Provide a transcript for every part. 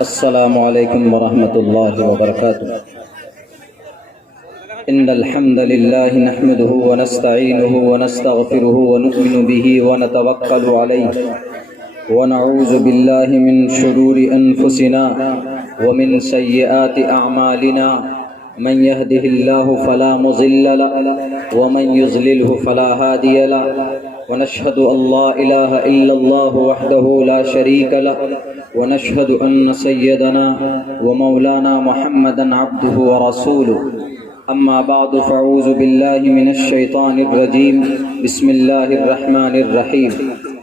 السلام علیکم ورحمۃ اللہ وبرکاتہ ان الحمد للہ نحمده ونستعینه ونستغفره ونؤمن به ونتوکل علیہ ونعوذ باللہ من شرور انفسنا ومن سیئات اعمالنا من يهده الله فلا مضل له ومن يضلل فلا هادي له ونشهد أن لا إله إلا الله وحده لا شريك له ونشهد أن سيدنا ومولانا محمدا عبده ورسوله أما بعد فأعوذ بالله من الشيطان الرجيم بسم الله الرحمن الرحيم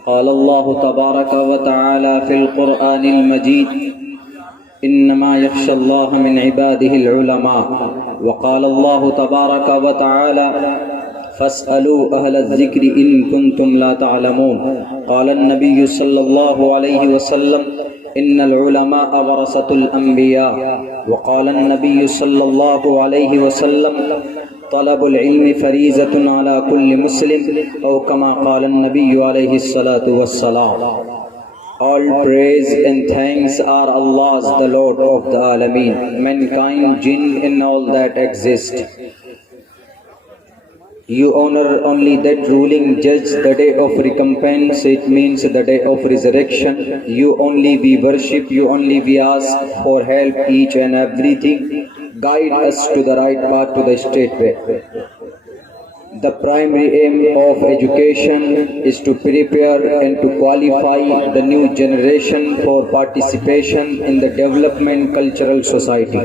قال الله تبارك وتعالى في القرآن المجيد إنما يخشى الله من عباده العلماء وقال الله تبارك وتعالى فاسألوا أهل الذكر إن كنتم لا تعلمون قال النبي صلى الله عليه وسلم إن العلماء ورثة الأنبياء وقال النبي صلى الله عليه وسلم طلب العلم فريضة على كل مسلم أو كما قال النبي عليه الصلاة والسلام. All praise and thanks are Allah's, the Lord of the Alameen, mankind, jinn and all that exist. You honor only that ruling judge, the day of recompense, it means the day of resurrection. You only we worship, you only we ask for help, each and everything. Guide us to the right path, to the straight way. The primary aim of education is to prepare and to qualify the new generation for participation in the development cultural society.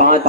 5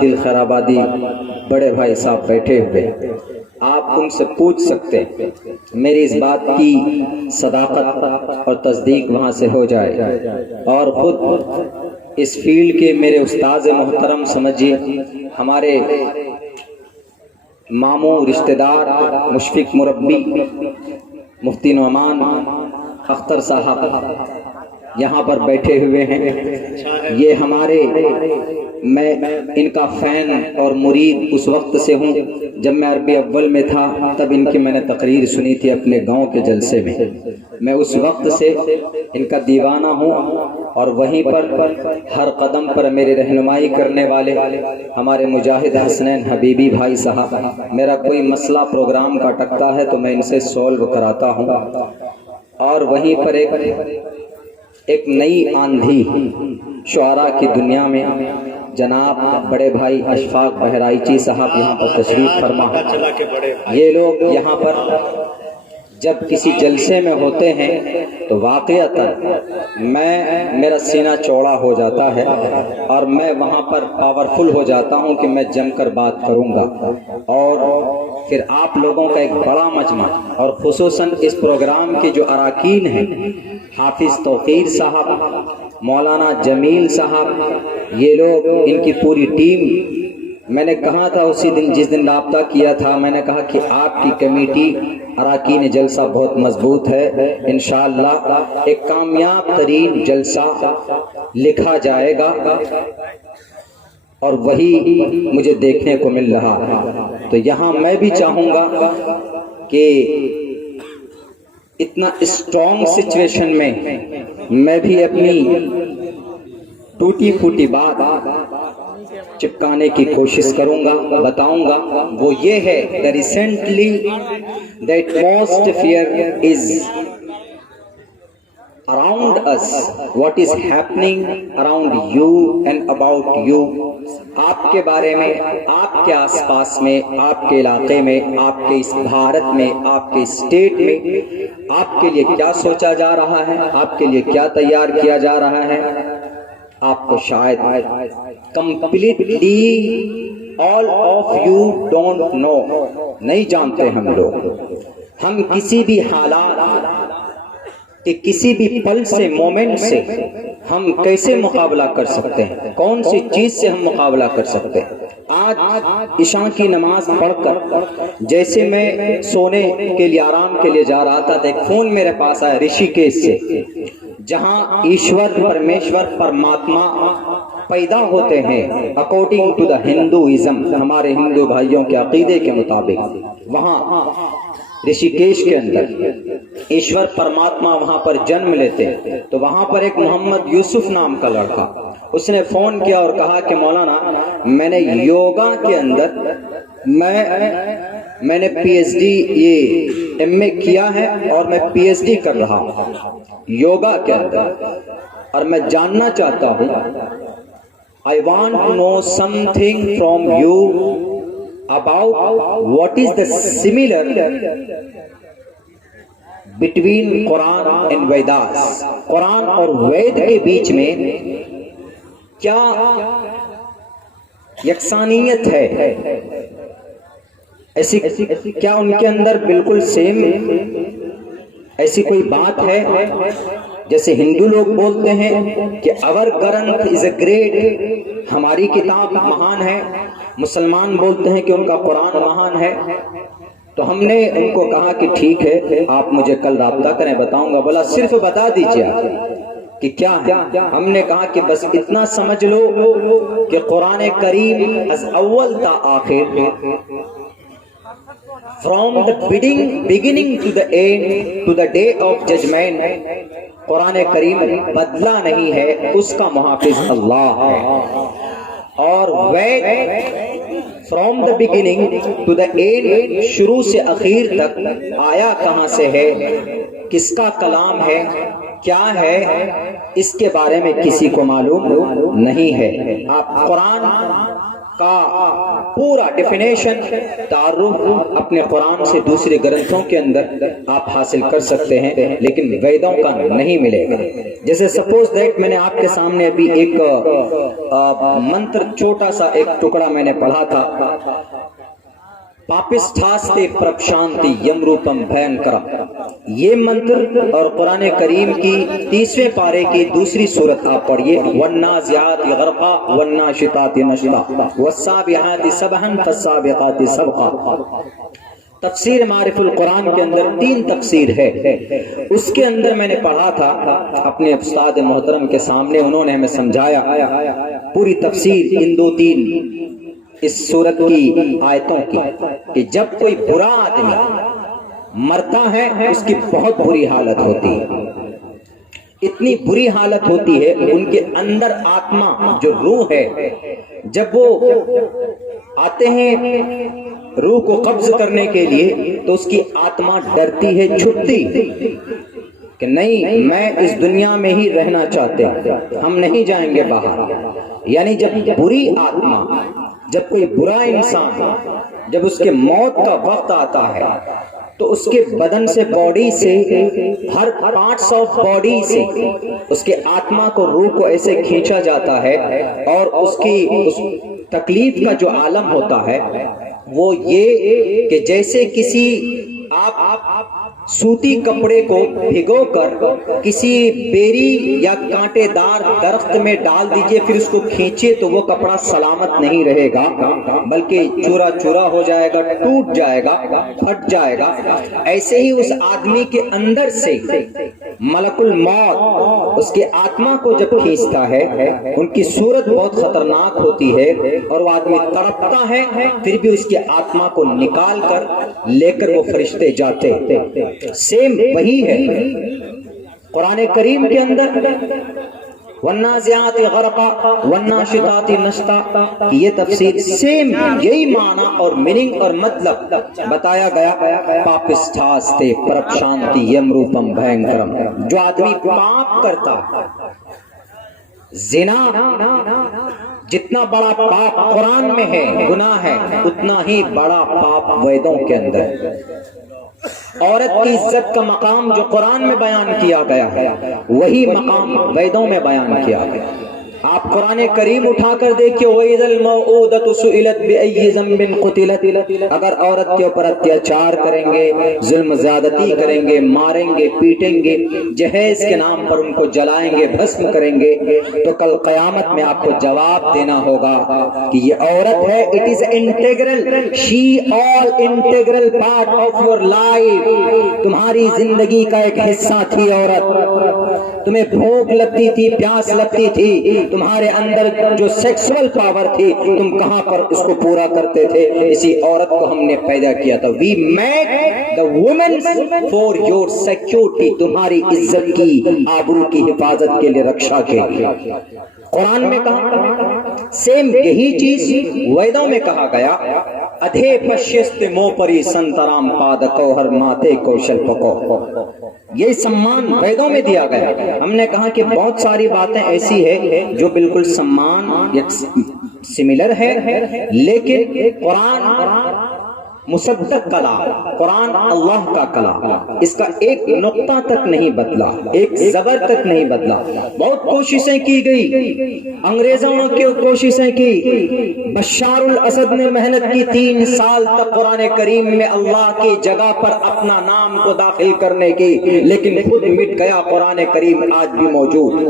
دل خیرآبادی بڑے بھائی صاحب بیٹھے ہوئے، آپ ان سے پوچھ سکتے ہیں، میری اس بات کی صداقت اور تصدیق وہاں سے ہو جائے، اور خود اس فیلڈ کے میرے استاذ محترم سمجھیے، ہمارے ماموں رشتہ دار مشفق مربی مفتی نعمان اختر صاحب یہاں پر بیٹھے ہوئے ہیں۔ یہ ہمارے، میں ان کا فین اور مرید اس وقت سے ہوں جب میں عربی اول میں تھا، تب ان کی میں نے تقریر سنی تھی اپنے گاؤں کے جلسے میں۔ میں اس وقت سے ان کا دیوانہ ہوں، اور وہیں پر ہر قدم پر میری رہنمائی کرنے والے ہمارے مجاہد حسنین حبیبی بھائی صاحب، میرا کوئی مسئلہ پروگرام کا اٹکتا ہے تو میں ان سے سولو کراتا ہوں۔ اور وہیں پر ایک نئی آندھی شعراء کی دنیا میں جناب بڑے بھائی اشفاق بہرائچی صاحب یہاں پر تشریف فرما۔ یہ لوگ یہاں پر جب کسی جلسے میں ہوتے ہیں تو واقعتاً میرا سینہ چوڑا ہو جاتا ہے، اور میں وہاں پر پاورفل ہو جاتا ہوں کہ میں جم کر بات کروں گا، اور پھر آپ لوگوں کا ایک بڑا مجمع، اور خصوصاً اس پروگرام کے جو اراکین ہیں، حافظ توقیر صاحب، مولانا جمیل صاحب، یہ لوگ، ان کی پوری ٹیم، میں نے کہا تھا اسی دن جس دن رابطہ کیا تھا، میں نے کہا کہ آپ کی کمیٹی اراکین جلسہ بہت مضبوط ہے، انشاءاللہ ایک کامیاب ترین جلسہ لکھا جائے گا، اور وہی مجھے دیکھنے کو مل رہا ہے۔ تو یہاں میں بھی چاہوں گا کہ اتنا اسٹرانگ سچویشن میں میں بھی اپنی ٹوٹی پھوٹی بات چپکانے کی کوشش کروں گا، بتاؤں گا۔ وہ یہ ہے that recently the atmosphere is around us, what is happening around you and about you، آپ کے بارے میں، آپ کے آس پاس میں، آپ کے علاقے میں، آپ کے اس بھارت میں، آپ کے اسٹیٹ میں آپ کے لیے کیا سوچا جا رہا ہے، آپ کے لیے کیا تیار کیا جا رہا ہے، آپ کو شاید completely all of you don't know، نہیں جانتے ہم لوگ۔ ہم کسی بھی حالات کہ کسی بھی پل سے، مومنٹ سے ہم کیسے مقابلہ کر سکتے ہیں، کون سی چیز سے ہم مقابلہ کر سکتے ہیں۔ آج عشاء کی نماز پڑھ کر جیسے میں سونے کے لیے، آرام کے لیے جا رہا تھا، تو ایک فون میرے پاس آیا رشی کیش سے، جہاں ایشور پرمیشور پرماتما پیدا ہوتے ہیں اکارڈنگ ٹو دا ہندوازم، ہمارے ہندو بھائیوں کے عقیدے کے مطابق، وہاں رشی کیش کے اندر ایشور پرماتما وہاں پر جنم لیتے ہیں۔ تو وہاں پر ایک محمد یوسف نام کا لڑکا، اس نے فون کیا اور کہا کہ مولانا میں نے یوگا کے اندر میں نے پی ایچ ڈی، یہ ایم اے کیا ہے، اور میں پی ایچ ڈی کر رہا ہوں یوگا کے اندر، اور میں جاننا چاہتا ہوں، I want to know something from you about what is the similar between Quran and Vedas، قرآن اور وید کے بیچ میں کیا یکسانیت ہے، ایسی کیا ان کے اندر بالکل سیم ایسی کوئی بات ہے؟ جیسے ہندو لوگ بولتے ہیں کہ our Granth is a great, ہماری کتاب مہان ہے، مسلمان بولتے ہیں کہ ان کا قرآن مہان ہے۔ تو ہم نے ان کو کہا کہ ٹھیک ہے، آپ مجھے کل رابطہ کریں، بتاؤں گا۔ بولا صرف بتا دیجیے کہ کیا ہے۔ ہم نے کہا کہ بس اتنا سمجھ لو کہ قرآن کریم از اول تا آخر، from the beginning to the end to the day of judgment، قرآن کریم بدلا نہیں ہے، اس کا محافظ اللہ ہے۔ اور Veda from the beginning to the end، شروع سے اخیر تک آیا کہاں سے ہے، کس کا کلام ہے، کیا ہے، اس کے بارے میں کسی کو معلوم نہیں ہے۔ آپ قرآن کا پورا ڈیفینیشن تعارف اپنے قرآن سے دوسرے گرنتھوں کے اندر آپ حاصل کر سکتے ہیں، لیکن ویدوں کا نہیں ملے گا۔ جیسے سپوز دیٹ میں نے آپ کے سامنے ابھی ایک منتر چھوٹا سا ایک ٹکڑا میں نے پڑھا تھا، پاپستھاستے پرپشانتی یم روپم بھینکرم۔ یہ منتر اور قرآن کریم کی 30ویں پارے کی دوسری سورت آپ پڑھیے، والنازعات غرقا والناشطات نشطا والسابحات سبحا فالسابقات سبقا۔ تفسیر معرف القرآن کے اندر 3 تفسیر ہے، اس کے اندر میں نے پڑھا تھا اپنے استاد محترم کے سامنے، انہوں نے ہمیں سمجھایا پوری تفسیر ان 2-3 اس سورت کی آیتوں کی، کہ جب کوئی برا آدمی مرتا ہے اس کی بہت بری حالت ہوتی ہے، اتنی بری حالت ہوتی ہے ان کے اندر آتما جو روح ہے، جب وہ آتے ہیں روح کو قبض کرنے کے لیے تو اس کی آتما ڈرتی ہے، چھپتی کہ نہیں میں اس دنیا میں ہی رہنا چاہتے ہیں، ہم نہیں جائیں گے باہر۔ یعنی جب بری آتما، جب کوئی برا انسان، جب اس کے موت کا وقت آتا ہے تو اس کے بدن سے، باڈی سے، ہر پارٹس آف باڈی سے اس کے آتما کو، روح کو ایسے کھینچا جاتا ہے، اور اس کی تکلیف کا جو عالم ہوتا ہے وہ یہ کہ جیسے کسی آپ سوتی کپڑے کو بھگو کر کسی بیری یا کانٹے دار درخت میں ڈال دیجئے، پھر اس کو کھینچے تو وہ کپڑا سلامت نہیں رہے گا، بلکہ چورا چورا ہو جائے گا، ٹوٹ جائے گا، پھٹ جائے گا۔ ایسے ہی اس آدمی کے اندر سے ملک الموت اس کے آتما کو جب کھینچتا ہے، ان کی صورت بہت خطرناک ہوتی ہے اور وہ آدمی تڑپتا ہے، پھر بھی اس کی آتما کو نکال کر لے کر وہ فرشتے جاتے۔ سیم وہی ہے قرآن کریم کے اندر، والنازعات غرقا والناشطات نشطا، یہ تفسیر سیم یہی معنی اور میننگ اور مطلب بتایا گیا۔ پاپستھاستے پرپشانتی یم روپم بھینکرم، جو آدمی پاپ کرتا، زنا جتنا بڑا پاپ قرآن میں ہے، گناہ ہے، اتنا ہی بڑا پاپ ویدوں کے اندر۔ عورت کی عزت کا مقام جو قرآن میں بیان کیا گیا ہے، وہی مقام ویدوں میں بیان کیا گیا۔ آپ قرآن کریم اٹھا کر دیکھیں، وَإِذَا الْمَوْءُودَةُ سُئِلَتْ بِأَيِّ ذَنبٍ قُتِلَتْ، اگر عورت کے اوپر اتیاچار کریں گے، ظلم زیادتی کریں گے، ماریں گے، پیٹیں گے، جہیز کے نام پر ان کو جلائیں گے، بھسم کریں گے، تو کل قیامت میں آپ کو جواب دینا ہوگا کہ یہ عورت ہے، it is integral, she all integral part of your life, تمہاری زندگی کا ایک حصہ تھی عورت، تمہیں بھوک لگتی تھی، پیاس لگتی تھی، تمہارے اندر جو سیکسول پاور تھی تم کہاں پر اس کو پورا کرتے تھے؟ اسی عورت کو ہم نے پیدا کیا تھا۔ We made the woman for your security, تمہاری عزت کی، آبرو کی حفاظت کے لیے، رکشا کے لیے۔ قرآن میں کہا سیم یہی چیز ویدوں میں کہا گیا، ادھے پشیست مو پری سنترام پاد کوہر ماتے کوشل پکو، یہ سمان ویدوں میں دیا گیا۔ ہم نے کہا کہ بہت ساری باتیں ایسی ہے جو بالکل سمان سملر ہے، لیکن قرآن مصدق کلام، قرآن اللہ کا کلام، اس کا ایک نقطہ تک نہیں بدلا، ایک زبر تک نہیں بدلا۔ بہت کوششیں کی گئی، انگریزوں نے کوششیں کی، بشار الاسد نے محنت کی 3 سال تک قرآن کریم میں اللہ کی جگہ پر اپنا نام کو داخل کرنے کی، لیکن خود مٹ گیا قرآن کریم آج بھی موجود۔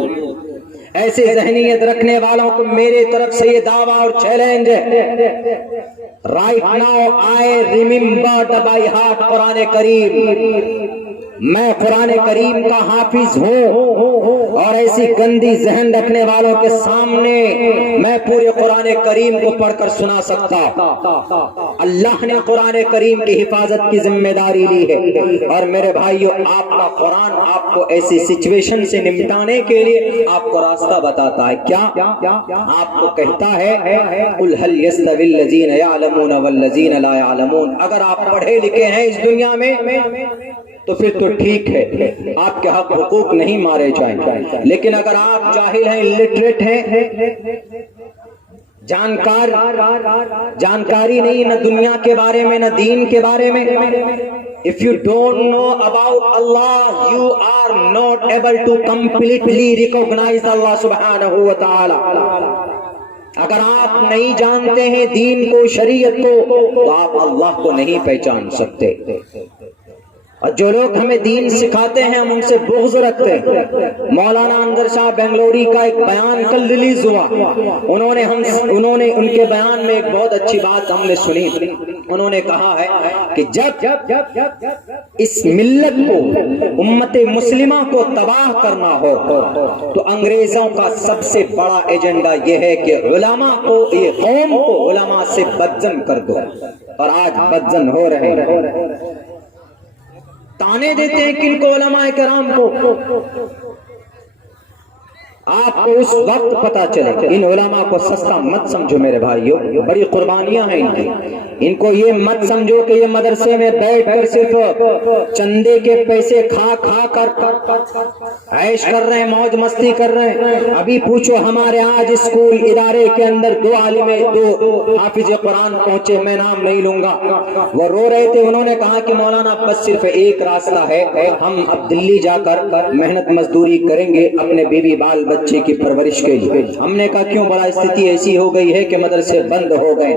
ایسے ذہنیت رکھنے والوں کو میرے طرف سے یہ دعویٰ اور چیلنج ہے، right now I remember by heart قرآن کریم، میں قرآن کریم کا حافظ ہوں، اور ایسی گندی ذہن رکھنے والوں کے سامنے میں پورے قرآن کریم کو پڑھ کر سنا سکتا۔ اللہ نے قرآن کریم کی حفاظت کی ذمہ داری لی ہے، اور میرے بھائیو آپ کا قرآن آپ کو ایسی سچویشن سے نمٹانے کے لیے آپ کو راستہ بتاتا ہے۔ کیا آپ کو کہتا ہے قُلْ هَلْ يَسْتَوِي الَّذِينَ يَعْلَمُونَ وَالَّذِينَ لَا يَعْلَمُونَ، اگر آپ پڑھے لکھے ہیں اس دنیا میں تو پھر تو ٹھیک ہے، آپ کے حق حقوق نہیں مارے جائیں، لیکن اگر آپ جاہل ہیں، الٹریٹ ہیں، جانکاری نہیں نہ دنیا کے بارے میں نہ دین کے بارے میں. If you don't know about Allah, you are not able to completely recognize Allah subhanahu wa ta'ala. اگر آپ نہیں جانتے ہیں دین کو، شریعت کو، تو آپ اللہ کو نہیں پہچان سکتے. اور جو لوگ ہمیں دین سکھاتے ہیں ہم ان سے بغض رکھتے ہیں. مولانا انظر شاہ بنگلوری کا ایک بیان کل ریلیز ہوا. انہوں نے ان کے بیان میں ایک بہت اچھی بات ہم نے سنی. انہوں نے کہا ہے کہ جب اس ملت کو، امت مسلمہ کو تباہ کرنا ہو تو انگریزوں کا سب سے بڑا ایجنڈا یہ ہے کہ علماء کو، یہ قوم کو علماء سے بدزن کر دو. اور آج بدزن ہو رہے ہیں. تانے دیتے ہیں کن کو؟ علماء کرام کو. آپ کو اس وقت پتا چلے کہ ان علماء کو سستا مت سمجھو میرے بھائیو، بڑی قربانیاں ہیں ان کی. ان کو یہ مت سمجھو کہ یہ مدرسے میں بیٹھ کر صرف چندے کے پیسے کھا کر عیش کر رہے ہیں، موج مستی کر رہے ہیں. ابھی پوچھو ہمارے آج اسکول ادارے کے اندر دو حافظ قرآن پہنچے، میں نام نہیں لوں گا، وہ رو رہے تھے. انہوں نے کہا کہ مولانا بس صرف ایک راستہ ہے، ہم اب دلی جا کر محنت مزدوری کریں گے اپنے بیوی بال بچے کی پرورش کے لیے. ہم نے کہا کیوں؟ بڑا استھتی ایسی ہو گئی ہے کہ مدرسے بند ہو گئے.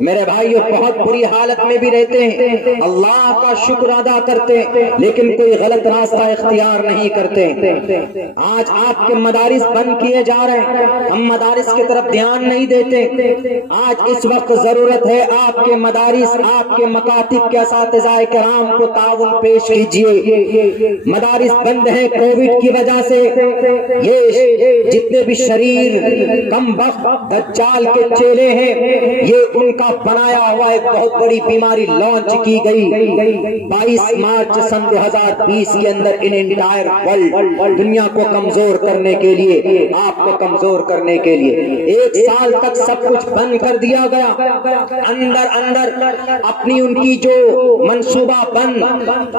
میرے بھائیو بہت بری حالت میں بھی رہتے ہیں، اللہ کا شکر ادا کرتے ہیں، لیکن کوئی غلط راستہ اختیار نہیں کرتے. آج آپ کے مدارس بند کیے جا رہے ہیں، ہم مدارس کی طرف دھیان نہیں دیتے. آج اس وقت ضرورت ہے آپ کے مدارس، آپ کے مکاتب کے اساتذہ کرام کو تعاون پیش کیجیے. مدارس بند ہیں کووڈ کی وجہ سے. یہ جتنے بھی شریر کم بخت دجال کے چیلے ہیں، یہ ان کا بنایا ہوا ایک بہت بڑی بیماری لانچ کی گئی 22 مارچ سن 2020 کے اندر ان انٹائر ورلڈ، دنیا کو کمزور کرنے کے لیے، آپ کو کمزور کرنے کے لیے. 1 سال تک سب کچھ بند کر دیا گیا. اندر اپنی ان کی جو منصوبہ بند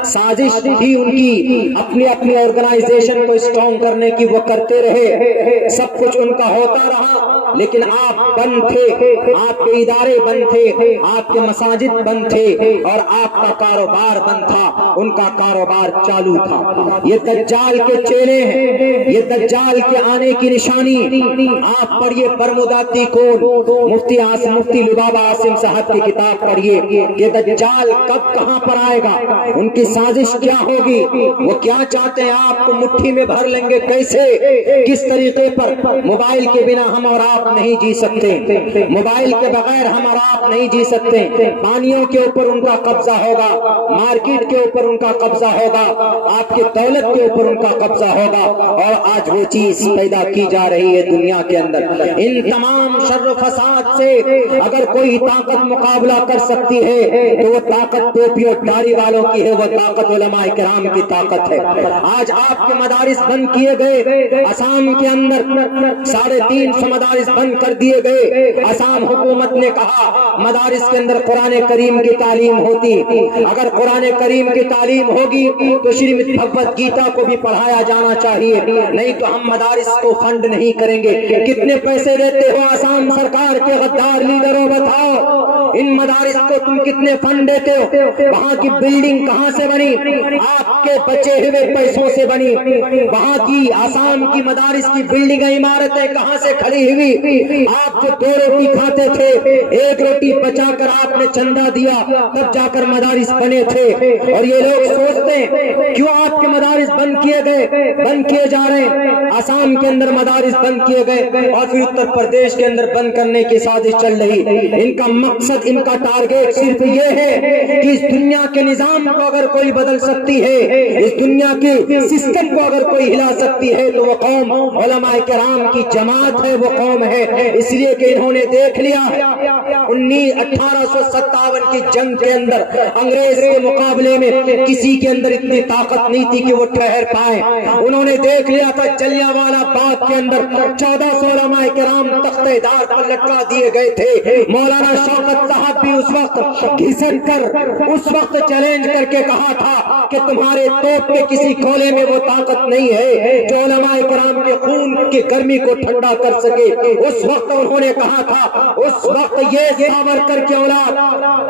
سازش تھی، ان کی اپنی آرگنائزیشن کو اسٹرانگ کرنے کی وہ کرتے رہے. سب کچھ ان کا ہوتا رہا، لیکن آپ بند تھے، آپ کے ادارے بند تھے، آپ کے مساجد بند تھے، اور آپ کا کاروبار بند تھا. ان کا کاروبار چالو تھا. یہ دجال کے چیلے ہیں، یہ دجال کے آنے کی نشانی. آپ پڑھیے برموداتی کون، مفتی لبابہ عاصم صاحب کی کتاب پڑھیے. یہ دجال کب کہاں پر آئے گا، ان کی سازش کیا ہوگی، وہ کیا چاہتے ہیں، آپ کو مٹھی میں بھر لیں گے کیسے، کس طریقے پر. موبائل کے بنا ہم اور آپ نہیں جی سکتے، موبائل کے بغیر ہم اور آپ نہیں جی سکتے. پانیوں کے اوپر ان کا قبضہ ہوگا، مارکیٹ کے اوپر ان کا قبضہ ہوگا، آپ کی دولت کے اوپر ان کا قبضہ ہوگا. اور آج وہ چیز پیدا کی جا رہی ہے دنیا کے اندر. ان تمام شر و فساد سے اگر کوئی طاقت مقابلہ کر سکتی ہے تو وہ طاقت ٹوپی اور داڑھی والوں کی ہے، وہ طاقت علماء کرام کی طاقت ہے. آج آپ کے مدارس بند کیے گئے. آسام کے اندر 350 مدارس بند کر دیے گئے. آسام حکومت نے کہا مدارس کے اندر قرآن کریم کی تعلیم ہوتی. اگر قرآن کریم کی تعلیم ہوگی تو شریمد بھگوت گیتا کو بھی پڑھایا جانا چاہیے، نہیں تو ہم مدارس کو فنڈ نہیں کریں گے. کتنے پیسے دیتے ہو آسام سرکار کے غدار لیڈروں، بتاؤ ان مدارس کو تم کتنے فنڈ دیتے ہو؟ وہاں کی بلڈنگ کہاں سے بنی؟ آپ کے بچے ہوئے پیسوں سے بنی. وہاں کی آسام کی مدارس کی بلڈنگیں، عمارتیں کہاں سے کھڑی ہوئی؟ آپ جو 2 روٹی کھاتے تھے، 1 روٹی بچا کر آپ نے چندہ دیا، تب جا کر مدارس بنے تھے. اور یہ لوگ سوچتے ہیں کیوں آپ کے مدارس بند کیے گئے، بند کیے جا رہے ہیں. آسام کے اندر مدارس بند کیے گئے اور پھر اتر پردیش کے اندر بند کرنے کی سازش چل رہی. ان کا مقصد، ان کا ٹارگیٹ صرف یہ ہے کہ اس دنیا کے نظام کو اگر کوئی بدل سکتی ہے، اس دنیا کے سسٹم کو اگر کوئی ہلا سکتی ہے تو وہ قوم علماء کرام کی جماعت ہے، وہ قوم ہے. اس لیے کہ انہوں نے دیکھ لیا 1857 کی جنگ کے اندر انگریز کے مقابلے میں کسی کے اندر اتنی طاقت نہیں تھی کہ وہ ٹھہر پائے. انہوں نے دیکھ لیا تھا جلیانوالہ باغ کے اندر 1400 علماء کرام تختہ دار پر لٹکا دیے گئے تھے. مولانا شوکت صاحب بھی اس وقت گھسٹ کر اس وقت چیلنج کر کے کہا تھا کہ تمہارے توپ کے کسی گولے میں وہ طاقت نہیں ہے جو علماء کرام کے خون کی گرمی کو ٹھنڈا کر سکے۔ اس وقت انہوں نے کہا تھا، اس وقت یہ ساورکر کی اولاد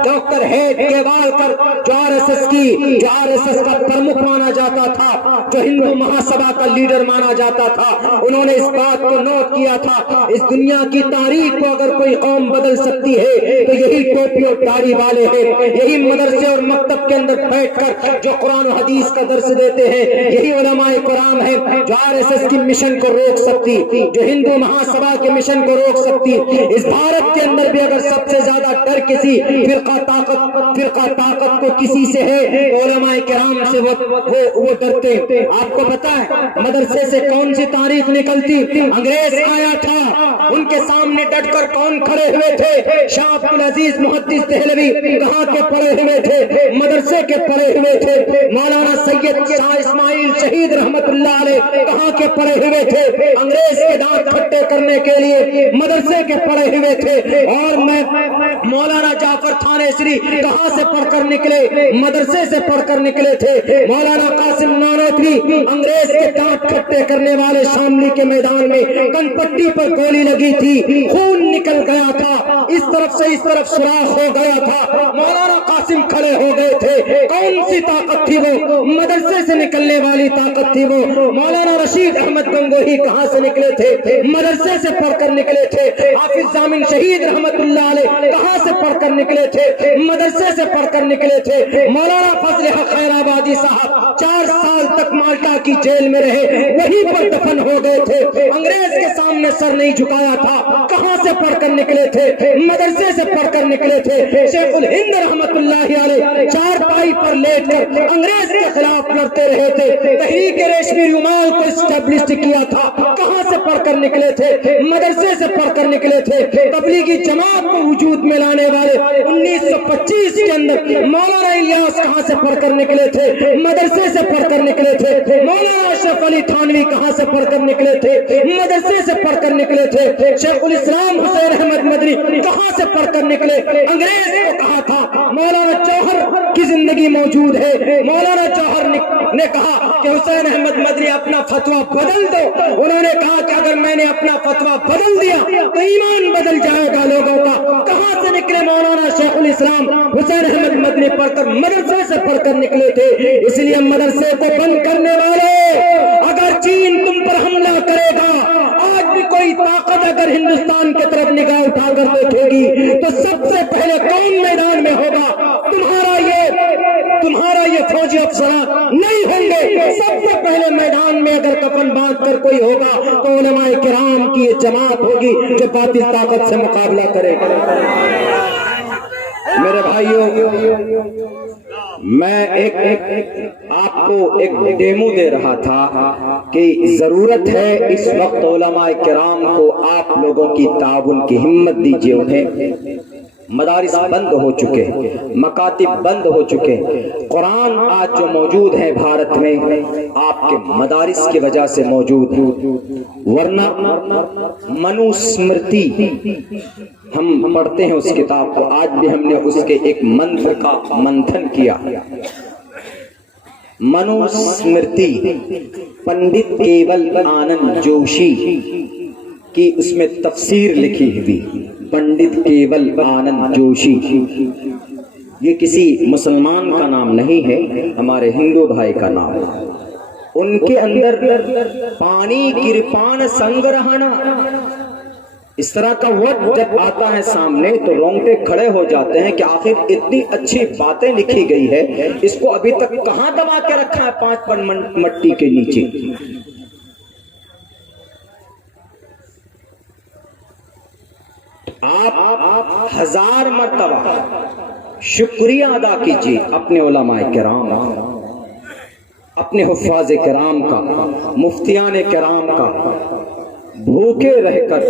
ڈاکٹر ہیڈ کیوالکر جو آر ایس ایس کا پرمکھ مانا جاتا تھا، جو ہندو مہاسبھا کا لیڈر مانا جاتا تھا، انہوں نے اس بات کو نوٹ کیا تھا، اس دنیا کی تاریخ کو اگر کوئی قوم بدل سکتی ہے تو یہی ٹوپی اور داڑھی والے ہیں، یہی مدرسے اور مکتب کے اندر بیٹھ کر جو قرآن و حدیث کا درس دیتے ہیں، یہی علماء کرام ہیں جو آر ایس ایس کی مشن کو روک سکتی، جو ہندو مہاسبھا کے مشن کو روک سکتی۔ اس بھارت کے اندر بھی اگر سب سے زیادہ ڈر کسی فرقہ طاقت کو کسی سے ہے تو علماء کرام سے وہ ڈرتے۔ آپ کو پتا ہے مدرسے سے کون سی تاریخ نکلتی؟ انگریز آیا تھا، ان کے سامنے ڈٹ کر کون کھڑے ہوئے تھے؟ شاہ عبد العزیز محدث دہلوی کہاں کے پڑھے ہوئے تھے؟ مدرسے کے پڑھے ہوئے تھے۔ مولانا سید شاہ اسماعیل شہید رحمت اللہ علیہ کہاں کے پڑھے ہوئے تھے؟ انگریز کے دانت کھٹے کرنے کے لیے مدرسے کے پڑھے ہوئے تھے۔ اور میں مولانا جعفر تھانیسری کہاں سے پڑھ کر نکلے؟ مدرسے سے پڑھ کر نکلے تھے۔ مولانا قاسم نانوتوی انگریز کے دانت کھٹے کرنے والے شاملی کے میدان میں کن پٹی پر گولی لگی تھی، خون نکل گیا تھا، اس طرف سے اس طرف سوراخ ہو گیا تھا، مولانا قاسم کھڑے ہو گئے تھے۔ کون سی طاقت تھی وہ؟ مدرسے سے نکلنے والی طاقت تھی وہ۔ مولانا رشید احمد گنگوہی کہاں سے نکلے تھے؟ مدرسے سے پڑھ کر نکلے تھے۔ حافظ ضامن شہید رحمت اللہ علیہ کہاں سے پڑھ کر نکلے تھے؟ مدرسے سے پڑھ کر نکلے تھے۔ مولانا فضل حق خیر آبادی صاحب 4 سال تک مالٹا کی جیل میں رہے، وہیں پر دفن ہو گئے تھے، انگریز کے سامنے سر نہیں جھکایا تھا۔ کہاں سے پڑھ کر نکلے تھے؟ مدرسے سے پڑھ کر نکلے تھے۔ شیخ الہند رحمت اللہ علیہ 4 پائی پر لیٹ کر انگریز کے خلاف لڑتے رہے تھے، تحریک ریشمی رومال کو اسٹیبلش کیا تھا۔ کہاں سے پڑھ کر نکلے تھے؟ مدرسے سے پڑھ کر نکلے تھے۔ تبلیغی جماعت کو وجود میں لانے والے 1925 کے اندر مولانا الیاس کہاں سے پڑھ کر نکلے تھے؟ مدرسے سے پڑھ کر نکلے تھے۔ مولانا اشرف علی تھانوی کہاں سے پڑھ کر نکلے تھے؟ مدرسے سے پڑھ کر نکلے تھے۔ شیخ الاسلام حسین احمد مدنی کہاں سے پڑھ کر نکلے؟ انگریز کو کہا تھا مولانا جوہر کی زندگی موجود ہے، مولانا جوہر نے کہا کہ حسین احمد مدنی اپنا فتویٰ بدل دو۔ انہوں نے کہا کہ اگر میں نے اپنا فتویٰ بدل دیا تو ایمان بدل جائے گا لوگوں کا۔ کہاں سے نکلے مولانا شیخ الاسلام حسین احمد مدنی پڑھ کر مدرسے سے پڑھ کر نکلے تھے۔ اس لیے مدرسے کو بند کرنے والے، اگر چین تم پر حملہ کرے گا، آج بھی کوئی طاقت اگر ہندوستان کی طرف نگاہ اٹھا کر دیکھے گی تو سب سے پہلے کون میدان میں ہوگا؟ تمہارا یہ فوجی افسران نہیں ہوں گے۔ سب سے پہلے میدان میں اگر کفن باندھ کر کوئی ہوگا تو علماء کرام کی یہ جماعت ہوگی جو باطل طاقت سے مقابلہ کرے گا۔ میرے بھائیوں، میں آپ کو ایک ڈیمو دے رہا تھا کہ ضرورت ہے اس وقت علماء کرام کو آپ لوگوں کی تعاون کی ہمت دیجیے انہیں۔ مدارس بند ہو چکے، مکاتب بند ہو چکے، قرآن آج جو موجود ہے بھارت میں آپ کے مدارس کی وجہ سے موجود ہے، ورنہ منو اسمرتی ہم پڑھتے ہیں اس کتاب کو، آج بھی ہم نے اس کے ایک منتر کا منتھن کیا۔ منو اسمرتی پنڈت کیول آنند جوشی کی اس میں تفسیر لکھی ہوئی، پنڈت کیول آنند جوشی۔ یہ کسی مسلمان کا نام نہیں ہے، ہمارے ہندو بھائی کا نام ہے۔ ان کے اندر پانی کرپان سنگ رہنا، اس طرح کا ورڈ جب آتا ہے سامنے تو رونگٹے کھڑے ہو جاتے ہیں کہ آخر اتنی اچھی باتیں لکھی گئی ہے، اس کو ابھی تک کہاں دبا کے رکھا ہے 5 پن مٹی کے نیچے۔ آپ 1000 مرتبہ شکریہ ادا کیجیے اپنے علماء کرام کا، اپنے حفاظ کرام کا، مفتیان کرام کا۔ بھوکے رہ کر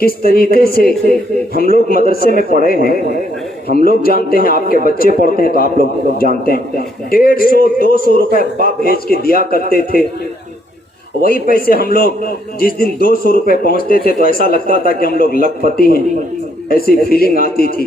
کس طریقے سے ہم لوگ مدرسے میں پڑھے ہیں، ہم لوگ جانتے ہیں، آپ کے بچے پڑھتے ہیں تو آپ لوگ جانتے ہیں، 150-200 روپے باپ بھیج کے دیا کرتے تھے۔ وہی پیسے ہم لوگ جس دن 200 روپے پہنچتے تھے تو ایسا لگتا تھا کہ ہم لوگ لکھ پتی ہیں، ایسی فیلنگ آتی تھی۔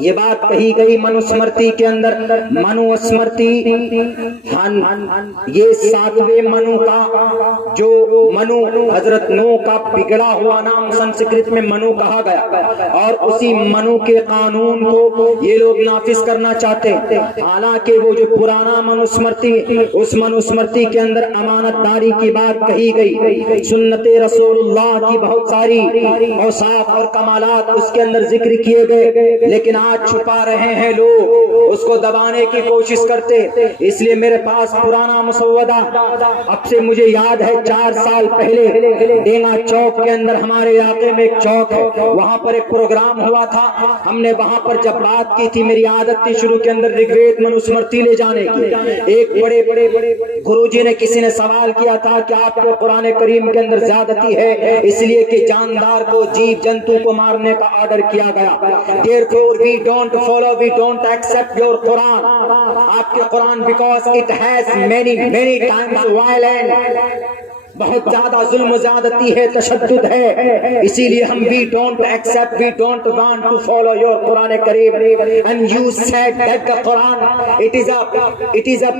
یہ بات کہی گئی منوسمرتی کے اندر. منوسمرتی یہ 7ویں منو کا جو منو حضرت نو کا بگڑا ہوا نام سنسکرت میں منو کہا گیا اور اسی منو کے قانون کو یہ لوگ نافذ کرنا چاہتے ہیں. حالانکہ وہ جو پرانا منوسمرتی اس منوسمرتی کے اندر امانت داری کی بات کہی گئی, سنت رسول اللہ کی بہت ساری اوصاف اور کمالات اس کے اندر ذکر کیے گئے, لیکن آج چھپا رہے ہیں لوگ, اس کو دبانے کی کوشش کرتے. اس لیے میرے پاس پرانا مسودہ اب سے مجھے یاد ہے 4 سال پہلے ڈینگا چوک کے اندر ہمارے علاقے میں ایک چوک ہے, وہاں پر ایک پروگرام ہوا تھا. ہم نے وہاں پر جب بات کی تھی, میری عادت تھی شروع کے اندر رگوید منوسمرتی لے جانے کی. ایک بڑے گرو جی نے کسی نے سوال کیا تھا کہ آپ کو قرآن کریم کے اندر زیادتی ہے اس لیے کہ جاندار کو جیو جنتو کو مارنے کا آرڈر کیا گیا. Therefore we don't follow, we don't accept your Quran. آپ کے قرآن because it has many times violent, بہت زیادہ ظلم و زیادتی ہے, تشدد ہے, اسی لیے ہم we don't accept, we don't want to follow your Quran Kareem. And you said that the Quran it is a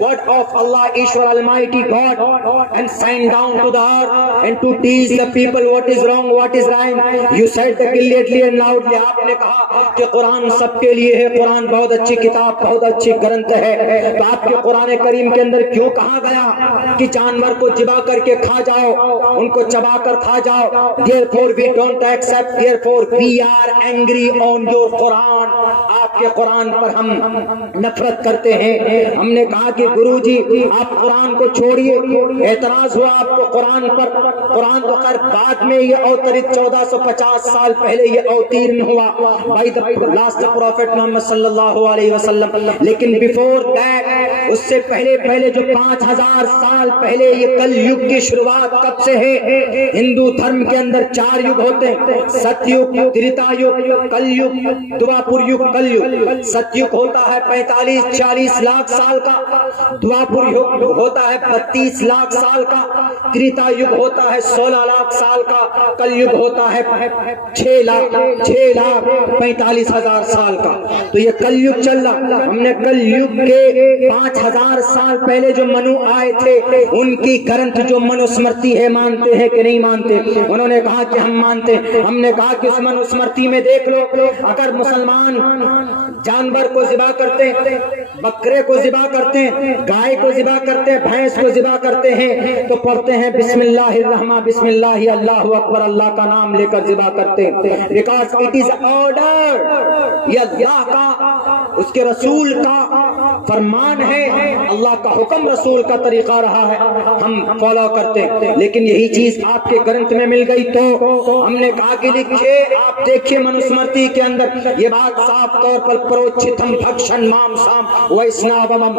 word of Allah Ishwar Almighty God and signed down to the earth and to teach the people what is wrong, what is right. You said clearly and loudly. آپ نے کہا کہ قرآن سب کے لیے ہے, قرآن بہت اچھی کتاب, بہت اچھی گرنتھ ہے. تو آپ کے قرآن کریم کے اندر کیوں کہا گیا کہ جانور کو ذبح کر کے کھا جاؤ, ان کو چبا کر کھا جاؤ. Therefore we don't accept, therefore we are angry on your Quran. آپ کے قرآن پر ہم نفرت کرتے ہیں. ہم نے کہا کہ گرو جی آپ قرآن کو چھوڑیے. اعتراض ہوا آپ کو قرآن پر. قرآن تو خیر بعد میں یہ اوترت 1450 سال پہلے یہ اوتیرن ہوا by the last prophet محمد صلی اللہ علیہ وسلم. لیکن before that اس سے پہلے جو 5000 سال پہلے یہ کل یگ کی شروعات کب سے ہے. ہندو دھرم کے اندر 4 یگ ہوتے ہیں, ست یگ, تریتا یگ, کل یگ, دوپر یگ, کل یگ. ست یگ ہوتا ہے 45-40 لاکھ سال کا, دوپر یگ ہوتا ہے 32 لاکھ سال کا, تریتا یگ ہوتا ہے 16 لاکھ سال کا, کل یگ ہوتا ہے 6 لاکھ 45 ہزار سال کا. تو یہ کل یگ چل رہا. ہم نے کل یگ کے 5000 سال پہلے جو منو آئے تھے ان کی گرنتھ جو منوسمرتی ہے مانتے ہیں کہ نہیں مانتے؟ انہوں نے کہا کہ ہم مانتے ہیں. ہم نے کہا کہ اس منوسمرتی میں دیکھ لو, اگر مسلمان جانور کو ذبح کرتے ہیں, بکرے کو ذبح کرتے ہیں, گائے کو ذبح کرتے ہیں, بھینس کو ذبح کرتے ہیں تو پڑھتے ہیں بسم اللہ الرحمن بسم اللہ اللہ اکبر, اللہ کا نام لے کر ذبح کرتے ہیں. بیکاز اٹ از آرڈر, یہ اللہ کا اس کے رسول کا فرمان ہے, اللہ کا حکم رسول کا طریقہ رہا ہے, ہم فالو کرتے ہیں. لیکن یہی چیز آپ کے گرنتھ میں مل گئی تو ہم نے کہا کہ لکھے آپ دیکھیں منوسمرتی کے اندر یہ بات صاف طور پر پروچتم بھکشن مام سام ویسناومم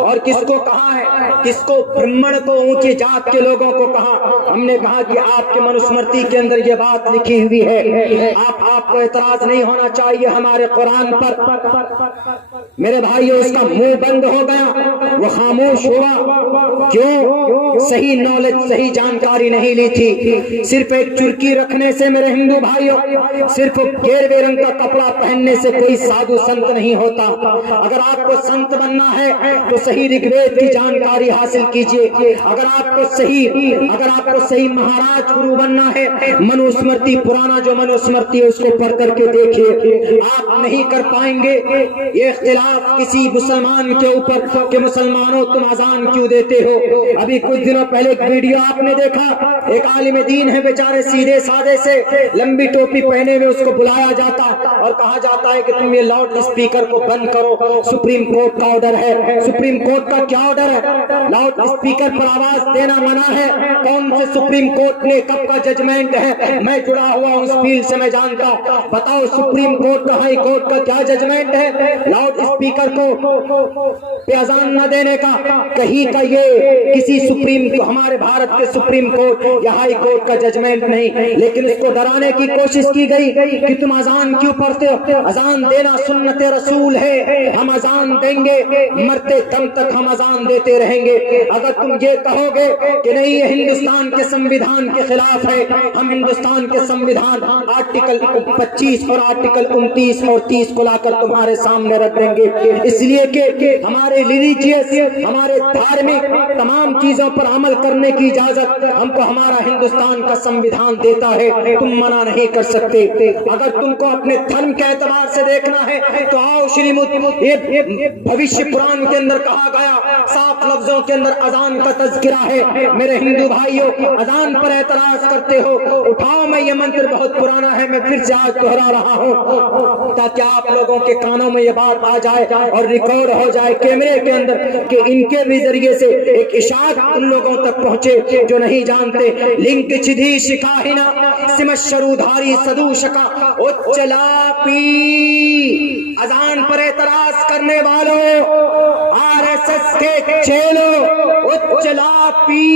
اور کس کو کہا ہے, کس کو برہمن کو, اونچی جات کے لوگوں کو کہا. ہم نے کہا کہ آپ کے منوسمرتی کے اندر یہ بات لکھی ہوئی ہے, آپ کو اعتراض نہیں ہونا چاہیے ہمارے قرآن پر. میرے بھائیو اس کا منہ بند ہو گیا, وہ خاموش ہوا. کیوں؟ صحیح نالج, صحیح جانکاری نہیں لی تھی. صرف ایک چرکی رکھنے سے میرے ہندو بھائیو, صرف گیروے رنگ کا کپڑا پہننے سے کوئی سادھو سنت نہیں ہوتا. اگر آپ کو سنت بننا ہے تو صحیح رگوید کی جانکاری حاصل کیجئے. اگر آپ کو صحیح مہاراج گرو بننا ہے, منوسمرتی پرانا جو منوسمرتی ہے اس کو پڑھ کر کے دیکھیے. آپ نہیں کر پائیں گے یہ اختلاف کسی مسلمان کے اوپر کہ مسلمانوں تم اذان کیوں دیتے ہو. ابھی کچھ دنوں پہلے ایک ویڈیو آپ نے دیکھا, ایک عالم دین ہے بیچارے سیدھے سادے سے لمبی ٹوپی پہنے ہوئے, اس کو بلایا جاتا ہے اور کہا جاتا ہے کہ تم یہ لاؤڈ اسپیکر کو بند کرو, سپریم کورٹ کا آرڈر ہے. سپریم کورٹ کا کیا آرڈر ہے؟ لاؤڈ اسپیکر پر آواز دینا منع ہے. کون سے سپریم کورٹ نے کب کا ججمنٹ ہے؟ میں جڑا ہوا ہوں اس فیلڈ سے, میں جانتا. بتاؤ سپریم کورٹ کا, ہائی کورٹ کا کیا ججمنٹ ہے؟ لاؤڈ اسپیکر کو پہ اذان نہ نہ دینے کا کہیں کا یہ کسی سپریم کو ہمارے بھارت کے سپریم کورٹ یا ہائی کورٹ کا ججمنٹ نہیں، لیکن اس کو ڈرانے کی کوشش کی گئی کہ تم اذان کیوں پڑھتے ہو؟ اذان دینا سنت رسول ہے، ہم اذان دیں گے، مرتے دم تک ہم اذان دیتے رہیں گے۔ اگر تم یہ کہو گے کہ نہیں یہ ہندوستان کے سنویدھان کے خلاف ہے، ہم ہندوستان کے سنویدھان آرٹیکل 25 اور آرٹیکل 29 اور 30 کو لا کر تمہارے سامنے رکھ دیں گے، اس لیے کہ ہمارے ریلیجیس، ہمارے دھارمک تمام چیزوں پر عمل کرنے کی اجازت ہم کو ہمارا ہندوستان کا سنویدھان دیتا ہے، تم منع نہیں کر سکتے۔ اگر تم کو اپنے دھرم کے اعتبار سے دیکھنا ہے تو آؤ یہ بھوشیہ پران کے اندر کہا گیا، صاف لفظوں کے اندر اذان کا تذکرہ ہے۔ میرے ہندو بھائیوں، اذان پر اعتراض کرتے ہو، اٹھاؤ، میں یہ منتر بہت پرانا ہے، میں پھر سے آج دہرا رہا ہوں تاکہ آپ لوگوں کے کانوں میں یہ بات آ جائے اور ریکارڈ ہو جائے کیمرے کے اندر کہ ان کے بھی ذریعے سے ایک اشاعت ان لوگوں تک پہنچے جو نہیں جانتے۔ لنک چدھی شکاہنا سمشرودھاری سدوشکا اچلاپی، اذان پر اعتراض کرنے والوں، آر ایس ایس کے چیلوں، اچلاپی،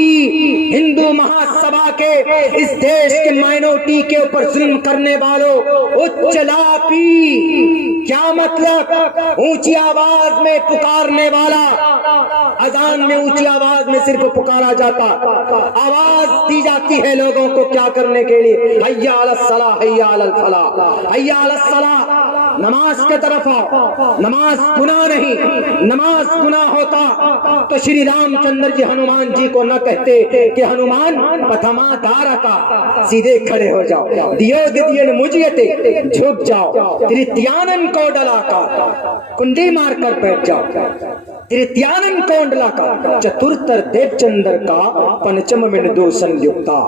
ہندو مہاسبھا کے اس دیش کے مائنورٹی کے اوپر ظلم کرنے والوں، اچلاپی کیا مطلب؟ اونچی آواز میں پکارنے والا۔ اذان میں اونچی آواز میں صرف پکارا جاتا، آواز دی جاتی ہے لوگوں کو کیا کرنے کے لیے؟ حی علی الصلاۃ، حی علی الفلاح، حی علی الصلاۃ، نماز کے طرف آؤ۔ نماز گناہ نہیں، نماز گناہ ہوتا تو شری رام چندر جی ہنومان جی کو نہ کہتے کہ ہنومان پتھما دارا کا، سیدھے کھڑے ہو جاؤ، دیو دیدین مجھیتے، جھک جاؤ، تریتیانن کو ڈلا کا، کنڈی مار کر بیٹھ جاؤ، تریتیانن کونڈلا کا، چترتر دیو چندر کا، پنچم مندو سنیکتا۔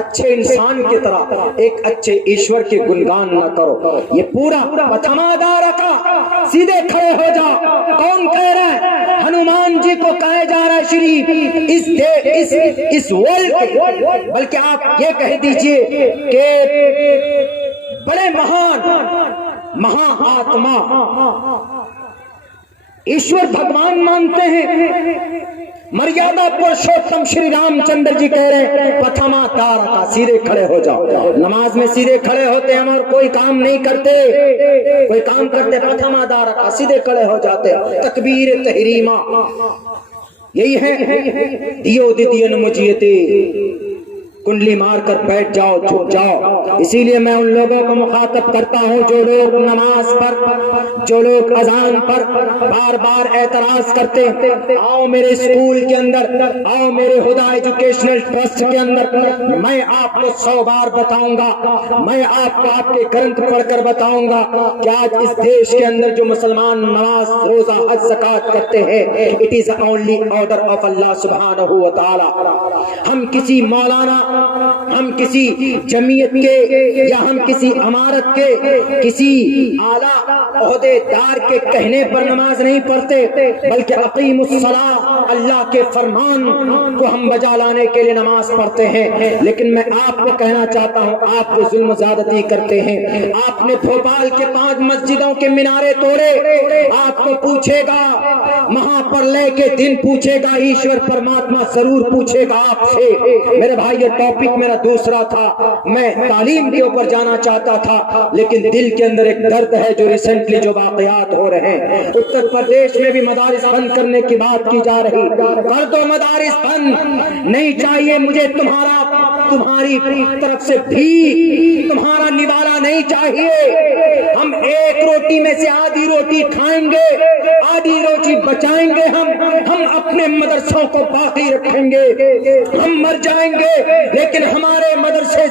اچھے انسان کی طرح ایک اچھے ایشور کے گنگان نہ کرو، یہ پورا پتھمادارا کا، سیدھے کھڑے ہو جاؤ۔ کون کہہ رہا ہے؟ ہنومان جی کو کہا جا رہا ہے شریف اس ورلڈ کے، بلکہ آپ یہ کہہ دیجئے کہ بڑے مہا آتما ایشور بھگوان مانتے ہیں، مریادہ پرشوتم شری رام چندر جی کہہ رہے ہیں پتھما دارا کا، سیدھے کھڑے ہو جاؤ۔ نماز میں سیدھے کھڑے ہوتے ہم اور کوئی کام نہیں کرتے، کوئی کام کرتے پتھما دارا کا، سیدھے کھڑے ہو جاتے۔ تکبیر تحریمہ یہی ہے، دیو دیدین مجھیتے، کنڈلی مار کر بیٹھ جاؤ، جھک جاؤ۔ اسی لیے میں ان لوگوں کو مخاطب کرتا ہوں جو لوگ نماز پر، جو لوگ اذان پر بار بار اعتراض کرتے ہیں، آؤ میرے اسکول کے اندر، آؤ میرے ہدا ایجوکیشنل ٹرسٹ کے اندر، میں آپ کو 100 بار بتاؤں گا، میں آپ کو آپ کے گرنتھ پڑھ کر بتاؤں گا کہ آج اس دیش کے اندر جو مسلمان نماز، روزہ، حج، زکات کرتے ہیں، it is only order of اللہ سبحانہ و تعالی۔ ہم کسی مولانا، ہم کسی جمعیت کے یا ہم کسی امارت کے کسی اعلیٰ عہدے دار کے کہنے پر نماز نہیں پڑھتے، بلکہ اقیم الصلاۃ، اللہ کے فرمان کو ہم بجا لانے کے لیے نماز پڑھتے ہیں۔ لیکن میں آپ کو کہنا چاہتا ہوں، آپ جو ظلم زیادتی کرتے ہیں، آپ نے بھوپال کے 5 مسجدوں کے مینارے توڑے، آپ کو پوچھے گا مہا پرلے کے دن، پوچھے گا ایشور پرماتما ضرور پوچھے گا آپ سے۔ میرے بھائی یہ ٹاپک میرا دوسرا تھا، میں تعلیم کے اوپر جانا چاہتا تھا، لیکن دل کے اندر ایک درد ہے جو ریسنٹلی جو واقعات ہو رہے ہیں۔ اتر پردیش میں بھی مدارس بند کرنے کی بات کی جا رہی، کر دو مدارس بند، نہیں چاہیے مجھے تمہاری طرف سے بھی تمہارا نوالا نہیں چاہیے۔ ہم ایک روٹی میں سے آدھی روٹی کھائیں گے، آدھی روٹی بچائیں گے، ہم اپنے مدرسوں کو باقی رکھیں گے، ہم مر جائیں گے لیکن ہمارے مدرسے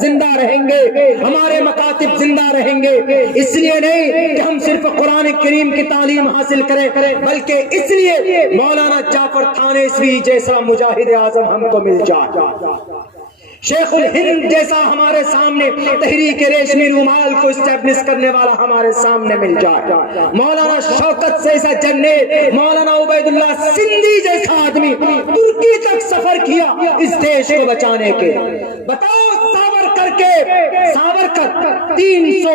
زندہ رہیں گے، ہمارے مکاتب زندہ رہیں گے۔ اس لیے نہیں کہ ہم صرف قرآن کریم کی تعلیم حاصل کریں، بلکہ اس لیے مولانا جعفر تھانیسوی جیسا مجاہد اعظم ہم کو مل جائے، شیخ الہند جیسا ہمارے سامنے تحریک ریشمی رومال کو اسٹیبلش کرنے والا ہمارے سامنے مل جائے، مولانا شوکت جیسا جنرل، مولانا عبید اللہ سندھی جیسا آدمی ترکی تک سفر کیا اس دیش کو بچانے کے۔ بتاؤ Savarkar 300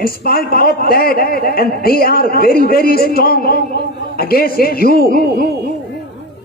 In spite of that, and they are very very strong against you,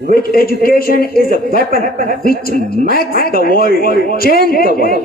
which education is a weapon which makes the world change the world।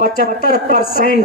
75%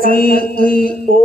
CEO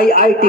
IIT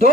2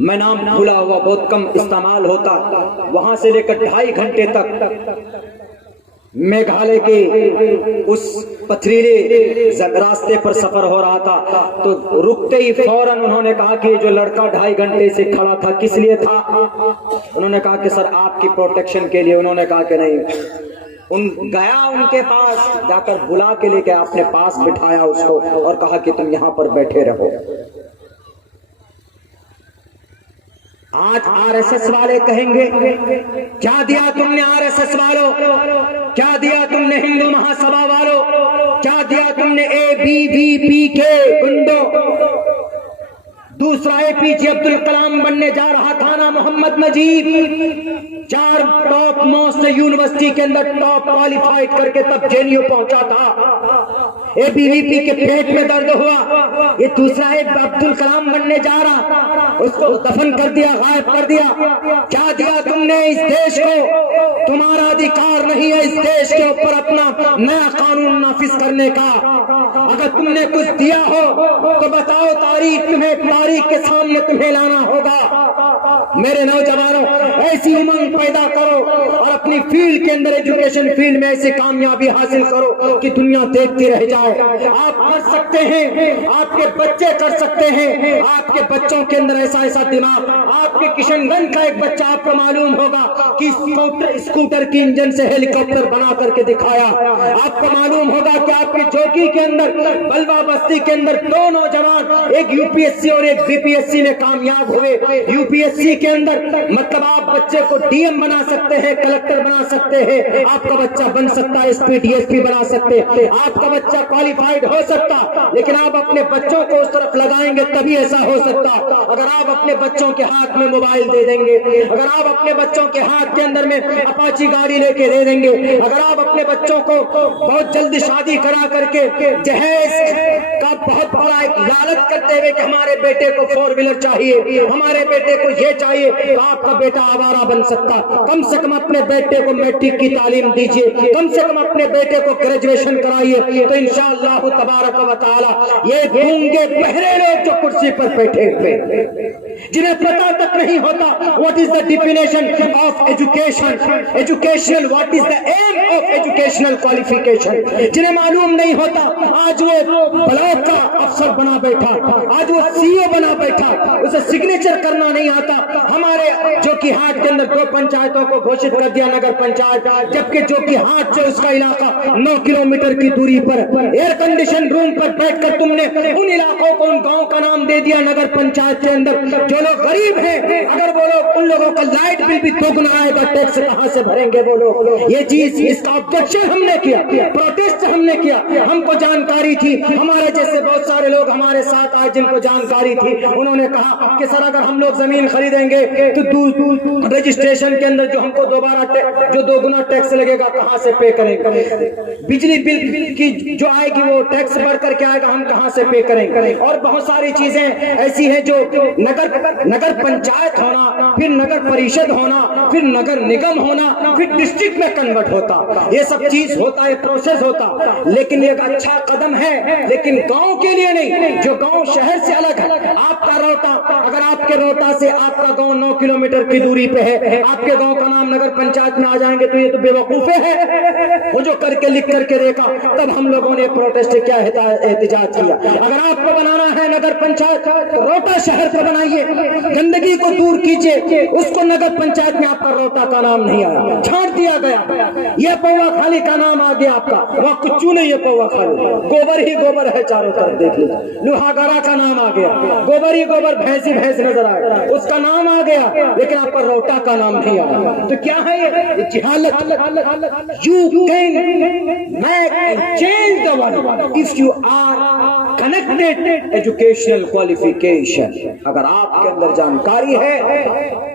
میں نام بھولا ہوا بہت کم استعمال ہوتا، وہاں سے لے کر 2.5 گھنٹے تک میگھالیہ کے اس پتھریلے راستے پر سفر ہو رہا تھا، تو رکتے ہی فوراً انہوں نے کہا کہ جو لڑکا 2.5 گھنٹے سے کھڑا تھا کس لیے تھا؟ انہوں نے کہا کہ سر آپ کی پروٹیکشن کے لیے۔ انہوں نے کہا کہ نہیں، گیا ان کے پاس، جا کر بلا کے لے کے اپنے پاس بٹھایا اس کو اور کہا کہ تم یہاں پر بیٹھے رہو۔ آج RSS والے کہیں گے کیا دیا تم نے RSS والوں، کیا دیا تم نے ہندو مہاسبھا والوں، کیا دیا تم نے ABVP کے گنڈوں؟ دوسرا APJ عبد الکلام بننے جا رہا تھا نا محمد نجیب، 4 ٹاپ موسٹ یونیورسٹی کے اندر ٹاپ کوالیفائڈ کر کے تب JNU پہنچا تھا۔ ABVP کے پیٹ میں درد ہوا، یہ دوسرا عبد الکلام بننے جا رہا، اس کو دفن کر دیا، غائب کر دیا۔ کیا دیا تم نے اس دیش کو؟ تمہارا ادھیکار نہیں ہے اس دیش کے اوپر اپنا نیا قانون نافذ کرنے کا۔ اگر تم نے کچھ دیا ہو تو بتاؤ، تاریخ کے سامنے تمہیں لانا ہوگا۔ میرے نوجوانوں، ایسی امنگ پیدا کرو اور اپنی فیلڈ کے اندر، ایجوکیشن فیلڈ میں ایسی کامیابی حاصل کرو کہ دنیا دیکھتی رہ جائے۔ آپ کر سکتے ہیں، آپ کے بچے کر سکتے ہیں، آپ کے بچوں کے اندر ایسا دماغ۔ آپ کے کشن گنج کا ایک بچہ آپ کو معلوم ہوگا کہ اسکوٹر کی انجن سے ہیلی کاپٹر بنا کر کے دکھایا۔ آپ کو معلوم ہوگا کہ آپ کی چوکی کے اندر، بلوا بستی کے اندر 2 نوجوان، ایک UPSC اور ایک BPSC میں کامیاب ہوئے۔ UPSC کے اندر مطلب آپ بچے کو DM بنا سکتے ہیں، کلکٹر بنا سکتے ہیں، آپ کا بچہ بن سکتا ہے SP DSP بنا سکتے، آپ کا بچہ کوالیفائڈ ہو سکتا، لیکن آپ اپنے بچوں کو اس طرف لگائیں گے تبھی ایسا ہو سکتا۔ اگر آپ اپنے بچوں کے ہاتھ میں موبائل دے دیں گے، اگر آپ اپنے بچوں کے ہاتھ کے اندر میں اپاچی گاڑی لے کے دے دیں گے، اگر آپ اپنے بچوں کو بہت جلدی شادی کرا کر کے جہیز کا بہت بڑا ایک لالچ کرتے ہوئے کہ ہمارے بیٹے کو 4 ویلر چاہیے، ہمارے بیٹے کو یہ چاہیے، تو آپ کا بیٹا آوارہ بن سکتا۔ کم سے کم اپنے بیٹے کو میٹرک کی تعلیم دیجیے، کم سے کم اپنے بیٹے کو گریجویشن کرائیے، تو انشاءاللہ تبارک و تعالی یہ گونگے بہرے لوگ جو کرسی پر بیٹھے ہوئے، جنہیں پتہ تک نہیں ہوتا what is the definition of education, educational, what is the aim of educational qualification، جنہیں معلوم نہیں ہوتا، آج وہ بلاک کا افسر بنا بیٹھا، آج وہ CEO بنا بیٹھا، اسے سگنیچر کرنا نہیں آتا۔ ہمارے جو کہ ہاٹ کے اندر 2 پنچایتوں کو گھوشت کر دیا نگر پنچایت، جبکہ جو کہ ہاٹ سے اس کا علاقہ 9 کلومیٹر کی دوری پر ایئر کنڈیشن روم پر بیٹھ کر تم نے ان علاقوں کو، ان گاؤں کا نام دے دیا نگر پنچایت کے اندر۔ جو لوگ غریب ہیں، اگر وہ لوگ، ان لوگوں کا لائٹ بل بھی دوگنا آئے گا، ٹیکس کہاں سے بھریں گے وہ لوگ؟ یہ چیز، اس کا آبجیکشن ہم نے کیا، پروٹیسٹ ہم نے کیا، ہم کو جانکاری تھی، ہمارے جیسے بہت سارے لوگ ہمارے ساتھ آئے جن کو جانکاری تھی، انہوں نے کہا کہ سر اگر ہم لوگ زمین خریدیں گے تو رجسٹریشن کے اندر جو ہم کو دوبارہ جو 2 گنا ٹیکس لگے گا کہاں سے پے کریں گے؟ بجلی بل کی جو آئے گی وہ ٹیکس بڑھ کر کے آئے گا، ہم کہاں سے پے کریں گے؟ اور بہت ساری چیزیں ایسی ہیں جو نگر پنچایت ہونا، پھر نگر پریشد ہونا، پھر نگر نگم ہونا، پھر ڈسٹرکٹ میں کنورٹ ہوتا، یہ سب چیز ہوتا ہے، پروسیس ہوتا، لیکن یہ اچھا قدم ہے، لیکن گاؤں کے لیے نہیں، جو گاؤں شہر سے الگ ہے۔ آپ کا روٹا، اگر آپ کے روٹا سے آپ کا گاؤں 9 کلومیٹر کی دوری پہ ہے، آپ کے گاؤں کا نام نگر پنچایت میں آ جائیں گے تو یہ تو بے وقوفے ہے۔ وہ جو کر کے لکھ کر کے دیکھا، تب ہم لوگوں نے پروٹیسٹ کیا، احتجاج کیا۔ اگر آپ کو بنانا ہے نگر پنچایت، روٹا شہر کو بنائیے، گندگی کو دور کیجیے، اس کو نگر پنچایت میں آپ کا روٹا کا نام نہیں آیا، چھاڑ دیا گیا۔ یہ پوا خالی کا نام آ گیا آپ کا، وہاں کچھ نہیں ہے، پوا خالی گوبر ہی گوبر ہے چاروں طرف، دیکھ لیجیے۔ لوہاگڑا کا نام آ گیا، گوبر ہی گوبر، بھینس ہی بھینس نظر آئے، اس کا نام آ گیا، لیکن آپ کا روٹا کا نام نہیں آیا۔ تو کیا ہے یہ جہالت؟ You can make and change the world if you are connected educational qualification۔ اگر آپ کے اندر جانکاری ہے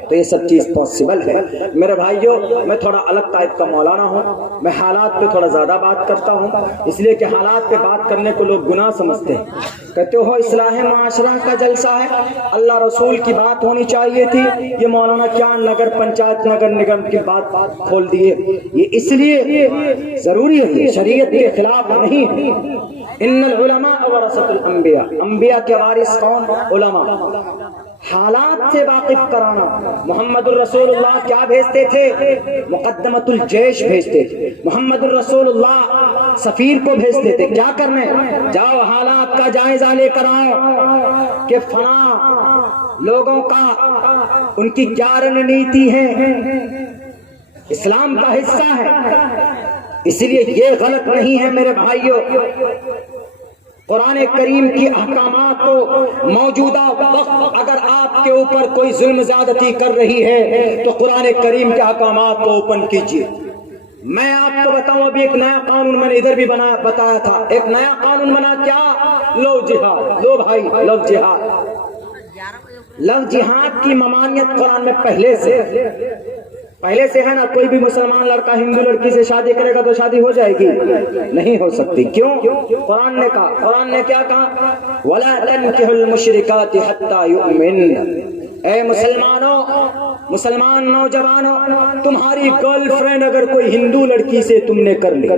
تو یہ سب چیز پاسبل ہے۔ میرے بھائیوں، میں تھوڑا الگ ٹائپ کا مولانا ہوں، میں حالات پہ تھوڑا زیادہ بات کرتا ہوں، اس لیے کہ حالات پہ بات کرنے کو لوگ گناہ سمجھتے ہیں۔ کہتے ہو اصلاح معاشرہ کا جلسہ ہے، اللہ رسول کی بات ہونی چاہیے تھی، یہ مولانا کیا نگر پنچایت نگر نگم کی بات کھول دیے؟ یہ اس لیے ضروری ہے، شریعت کے خلاف نہیں ہے۔ ان العلماء ورثۃ الانبیاء، انبیاء کے وارث کون؟ علماء۔ حالات سے واقف کرانا. محمد الرسول اللہ کیا بھیجتے تھے؟ مقدمۃ الجیش بھیجتے تھے. محمد الرسول اللہ سفیر کو بھیجتے تھے. کیا کرنے؟ جاؤ حالات کا جائزہ لے کر آؤ کہ فلاں لوگوں کا ان کی کیا رننیتی ہے، اسلام کا حصہ ہے. اس لیے یہ غلط نہیں ہے میرے بھائیوں. قرآن کریم کی احکامات کو موجودہ وقت اگر آپ کے اوپر کوئی ظلم زیادتی کر رہی ہے تو قرآن کریم کے احکامات کو اوپن کیجیے. میں آپ کو بتاؤں، ابھی ایک نیا قانون میں نے ادھر بھی بتایا تھا. ایک نیا قانون بنا، کیا؟ لو جہاد. لو بھائی، لو جہاد. لو جہاد کی ممانعت قرآن میں پہلے سے ہے نا. کوئی بھی مسلمان لڑکا ہندو لڑکی سے شادی کرے گا تو شادی ہو جائے گی؟ نہیں ہو سکتی. کیوں؟ قرآن نے کہا. قرآن نے کیا کہا؟ وَلَا تَنْكِحُوا الْمُشْرِكَاتِ حَتَّى يُؤْمِنَّ. اے مسلمانوں، مسلمان نوجوانوں، تمہاری گرل فرینڈ اگر کوئی ہندو لڑکی سے تم نے کر لی،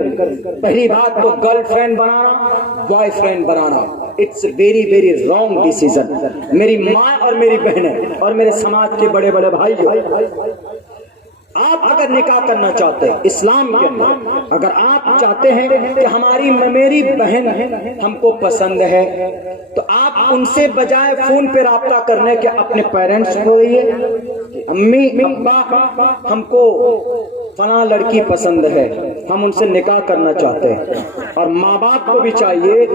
پہلی بات تو گرل فرینڈ بنانا، بوائے فرینڈ بنانا، it's very very wrong decision. میری ماں اور میری بہنیں اور میرے سماج کے بڑے بڑے بھائی، آپ اگر نکاح کرنا چاہتے ہیں اسلام کے اندر، اگر آپ چاہتے ہیں کہ ہماری میری بہن ہم کو پسند ہے، تو آپ ان سے بجائے فون پہ رابطہ کرنے کے اپنے پیرنٹس کو کہیے کہ امی ابا ہم کو فلاں لڑکی پسند ہے، ہم ان سے نکاح کرنا چاہتے ہیں. اور ماں باپ کو بھی چاہیے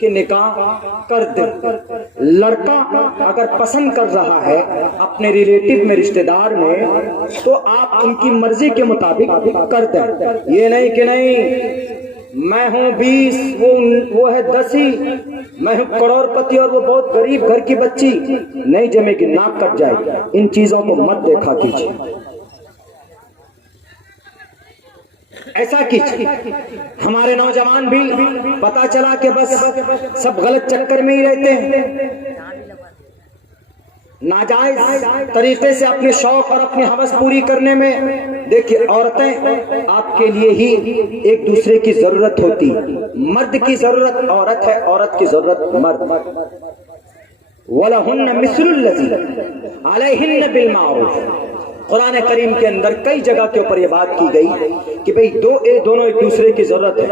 کہ نکاح کر دیں. لڑکا اگر پسند کر رہا ہے اپنے ریلیٹو میں، رشتہ دار میں، تو آپ ان کی مرضی کے مطابق کر دیں. یہ نہیں کہ نہیں میں ہوں 20 وہ ہے 10 ہی، میں ہوں کروڑ پتی اور وہ بہت غریب گھر کی بچی، نہیں جمے گی، ناک کٹ جائے گی. ان چیزوں کو مت دیکھا کیجیے. ایسا کیجیے. ہمارے نوجوان بھی پتا چلا کہ بس سب غلط چکر میں ہی رہتے ہیں، ناجائز طریقے سے اپنے شوق اور اپنی ہوس پوری کرنے میں. دیکھیے عورتیں آپ کے لیے ہی ایک دوسرے کی ضرورت ہوتی. مرد کی ضرورت عورت ہے، عورت کی ضرورت مرد. وَلَهُنَّ مِثْلُ الَّذِي عَلَيْهِنَّ بِالْمَعْرُوفِ. قرآن کریم کے اندر کئی جگہ کے اوپر یہ بات کی گئی کہ بھئی دونوں ایک دوسرے کی ضرورت ہے.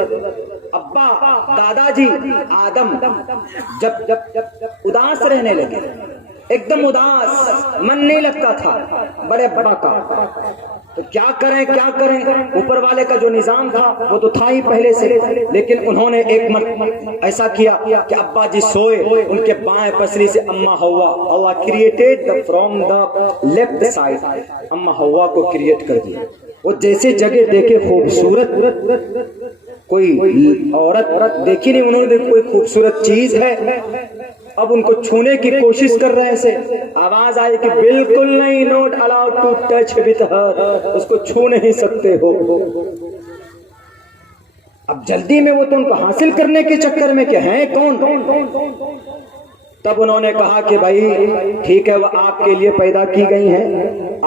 ابا دادا جی آدم جب اداس رہنے لگے، ایک دم اداس، من نہیں لگتا تھا بڑے ابا کا، تو کیا کریں. اوپر والے کا جو نظام تھا وہ تو تھا ہی پہلے سے، لیکن انہوں نے ایک مرتبہ ایسا کیا کہ ابا جی سوئے، ان کے بائیں پسری سے اما ہوا created from the left side, اما ہوا کو کریٹ کر دیا. وہ جیسے جگہ دیکھے خوبصورت، کوئی عورت دیکھی نہیں انہوں نے، کوئی خوبصورت چیز ہے، اب ان کو چھونے کی کوشش کر رہے سے آواز آئی کہ بالکل نہیں، not allowed to touch with her, اس کو چھو نہیں سکتے ہو. اب جلدی میں وہ تو ان کو حاصل کرنے کے چکر میں کہ ہیں کون. تب انہوں نے کہا کہ بھائی ٹھیک ہے، وہ آپ کے لیے پیدا کی گئی ہیں،